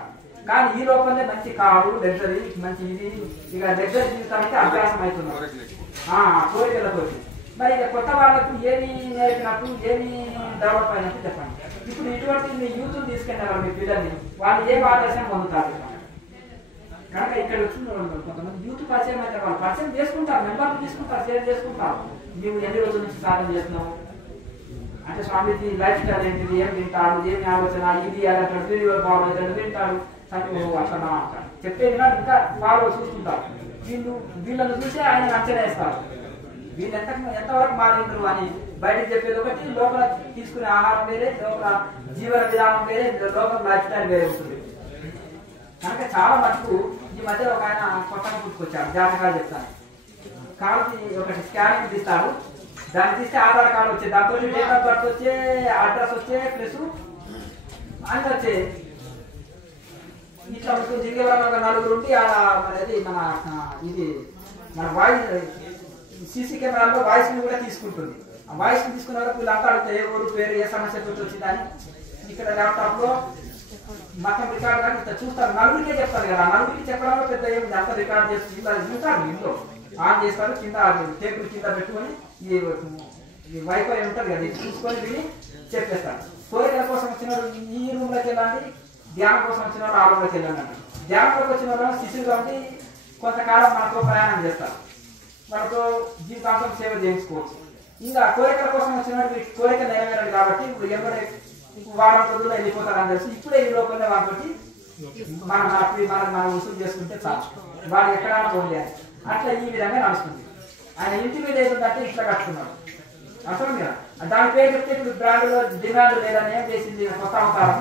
కానీ ఈ లోపలనే మంచి కారు లగ్జరీ మంచి ఇది ఇక లగ్జరీ జీవితానికి అభ్యాసం అవుతున్నాం కోరికలతో. మరి ఇక కొత్త వాళ్ళకు ఏమి నేర్పినట్టు ఏమి డెవలప్ అయినట్టు చెప్పండి. ఇప్పుడు ఇటువంటి మీ యూత్ తీసుకెళ్ళారు మీ పిల్లల్ని, వాళ్ళు ఏం ఆదర్శం పొందుతారు. కనుక ఇక్కడ వచ్చిన కొంతమంది యూత్ పరిచయం అయితే వాళ్ళు పరిచయం చేసుకుంటారు, మెంబర్లు తీసుకుంటారు, షేర్ చేసుకుంటారు. మేము ఎన్ని రోజుల నుంచి సాధన చేస్తున్నాము అంటే స్వామిజీ లైఫ్ స్టైల్ ఏంటిది, ఏం తింటాడు, ఏమి ఆలోచన, ఇది అలాంటి వీడియో ఫాలో అవుతాడు, వింటాడు అట్లా అంటారు. చెప్పేది ఇంకా ఫాలో చూస్తుంటారు. వీళ్ళని చూసి ఆయన అంచనా వేస్తారు. వీళ్ళు ఎంతవరకు మారిండ్రు అని బయటకు చెప్పేది ఒకటి, లోపల తీసుకునే ఆహారం వేరే, లోపల జీవన విధానం వేరే, లోపల లైఫ్ స్టైల్ వేరే ఉంటుంది. కనుక చాలా మటుకు ఈ మధ్య ఒక ఆయన కొత్తగా పుట్టుకొచ్చాడు, జాతకాలు చెప్తాను. కాబట్టి ఒకటి స్కానింగ్ తీస్తాడు, దాన్ని తీస్తే ఆధార్ కార్డు వచ్చే, దాంతో డేట్ ఆఫ్ బర్త్ వచ్చే, అడ్రస్ వచ్చే, ప్లస్ అన్నీ వచ్చే. ఇట్లా ఉంటుంది. దిగేవాళ్ళు ఒక 4 ఉండి మనది మన ఇది మన వాయిస్ సీసీ కెమెరాలో వాయిస్ ని కూడా తీసుకుంటుంది. ఆ వాయిస్ ని తీసుకున్న వరకు వీళ్ళంతా అడుగుతాయి ఏ ఊరు పేరు ఏ సమస్యతో వచ్చిందని. ఇక్కడ ల్యాప్టాప్ లో మొత్తం రికార్డు కానీ ఇట్లా చూస్తారు. 4కే చెప్తారు కదా, 4కి చెప్పడంలో పెద్ద ఏమి అంతా రికార్డ్ చేసి చూస్తారు. ఇంట్లో ఆన్ చేస్తారు, కింద టేబుల్ కింద పెట్టుకొని ఈ వైఫై ఉంటుంది కదా చూసుకొని విని చెప్పేస్తారు. కోరికల కోసం వచ్చిన ఈ రూమ్ లోకి వెళ్ళండి, ధ్యానం కోసం వచ్చిన వాళ్ళు ఆ రూమ్లోకి వెళ్ళండి. ధ్యానంలోకి వచ్చిన వాళ్ళు శిష్యులుగా ఉండి కొంతకాలం మనతో ప్రయాణం చేస్తారు, మనతో జీవితాంతం సేవ చేయించుకోవచ్చు. ఇంకా కోరికల కోసం వచ్చిన వాళ్ళు కోరిక నెరవేరాలి కాబట్టి ఇప్పుడు ఎవరు వారం రోజుల్లో వెళ్ళిపోతారని తెలిసి ఇప్పుడే ఈ లోపలనే కాబట్టి మనం వసూలు చేసుకుంటే చాలు. వాళ్ళు ఎక్కడైనా పోలేదు. అట్లా ఈ విధంగా నడుస్తుంది. ఆయన ఇంటి మీద ఏదంటే ఇట్లా కట్టుకున్నాడు అసలు మీద దాని పేరు చెప్తే ఇప్పుడు బ్రాండ్లో డిమాండ్ లేదని ఏం చేసింది కొత్త అవతారం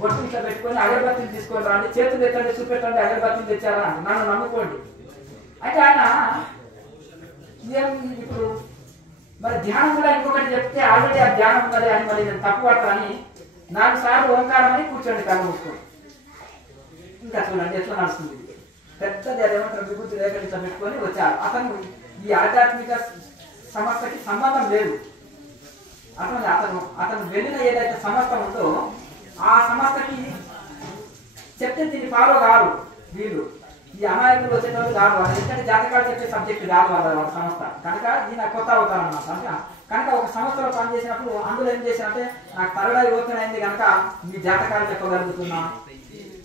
బొట్టు ఇట్లా పెట్టుకొని అగరబత్తిని తీసుకొని రండి, చేతులు ఎత్తండి చూపెట్టండి, అగరబత్తిని తెచ్చారా నన్ను నమ్ముకోండి అంటే ఆయన ఏం ఇప్పుడు మరి ధ్యానం కూడా ఇంకొకటి చెప్తే ఆల్రెడీ ఆ ధ్యానం ఉన్నది అని మరి నేను తప్పు పడతానని 4 సార్లు ఓంకారం అని కూర్చోండి కళ్ళు మూసుకోండి. ఇంకా చూడండి ఎట్లా నడుస్తుంది. పెద్దది అదేమంటారు విభూతి రేఖలు ఇట్లా పెట్టుకొని వచ్చారు. అతను ఈ ఆధ్యాత్మిక సమస్యకి సంబంధం లేదు. అతను వెళ్ళిన ఏదైతే సమస్య ఉందో ఆ సమస్యకి చెప్తే దీన్ని ఫాలో కాదు వీళ్ళు. ఈ అమాయకులు వచ్చేటప్పుడు కాదు వాళ్ళు, ఎందుకంటే జాతకాలు చెప్పే సబ్జెక్ట్ కాదు వాళ్ళ సంస్థ కనుక ఈయన కొత్త అవుతారు అన్నమాట. కనుక ఒక సంస్థలో పనిచేసినప్పుడు అందులో ఏం చేశారంటే నాకు తరడా యోచన అయింది కనుక మీ జాతకాలు చెప్పగలుగుతున్నా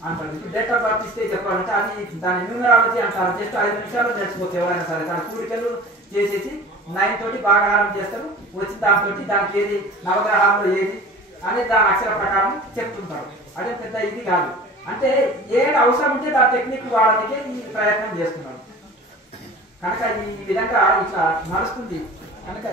అంటారు. ఇప్పుడు డేట్ ఆఫ్ బర్త్ ఇస్తే చెప్పాలంటే అది దాని న్యూమరాలజీ అంటారు. జస్ట్ 5 నిమిషాలు నేర్చుకోవచ్చు ఎవరైనా సరే. దాని కూడికలు చేసేసి 9 తోటి భాగాహారం చేస్తారు. వచ్చిన దాంతో దానికి ఏది నవగ్రహాల్లో ఏది అనేది దాని అక్షర ప్రకారం చెప్తుంటారు. అదే పెద్ద ఇది కాదు. అంటే ఏది అవసరం ఉంటే ఆ టెక్నిక్ వాడడానికే ఈ ప్రయత్నం చేస్తున్నారు. కనుక ఈ విధంగా ఇట్లా నడుస్తుంది. కనుక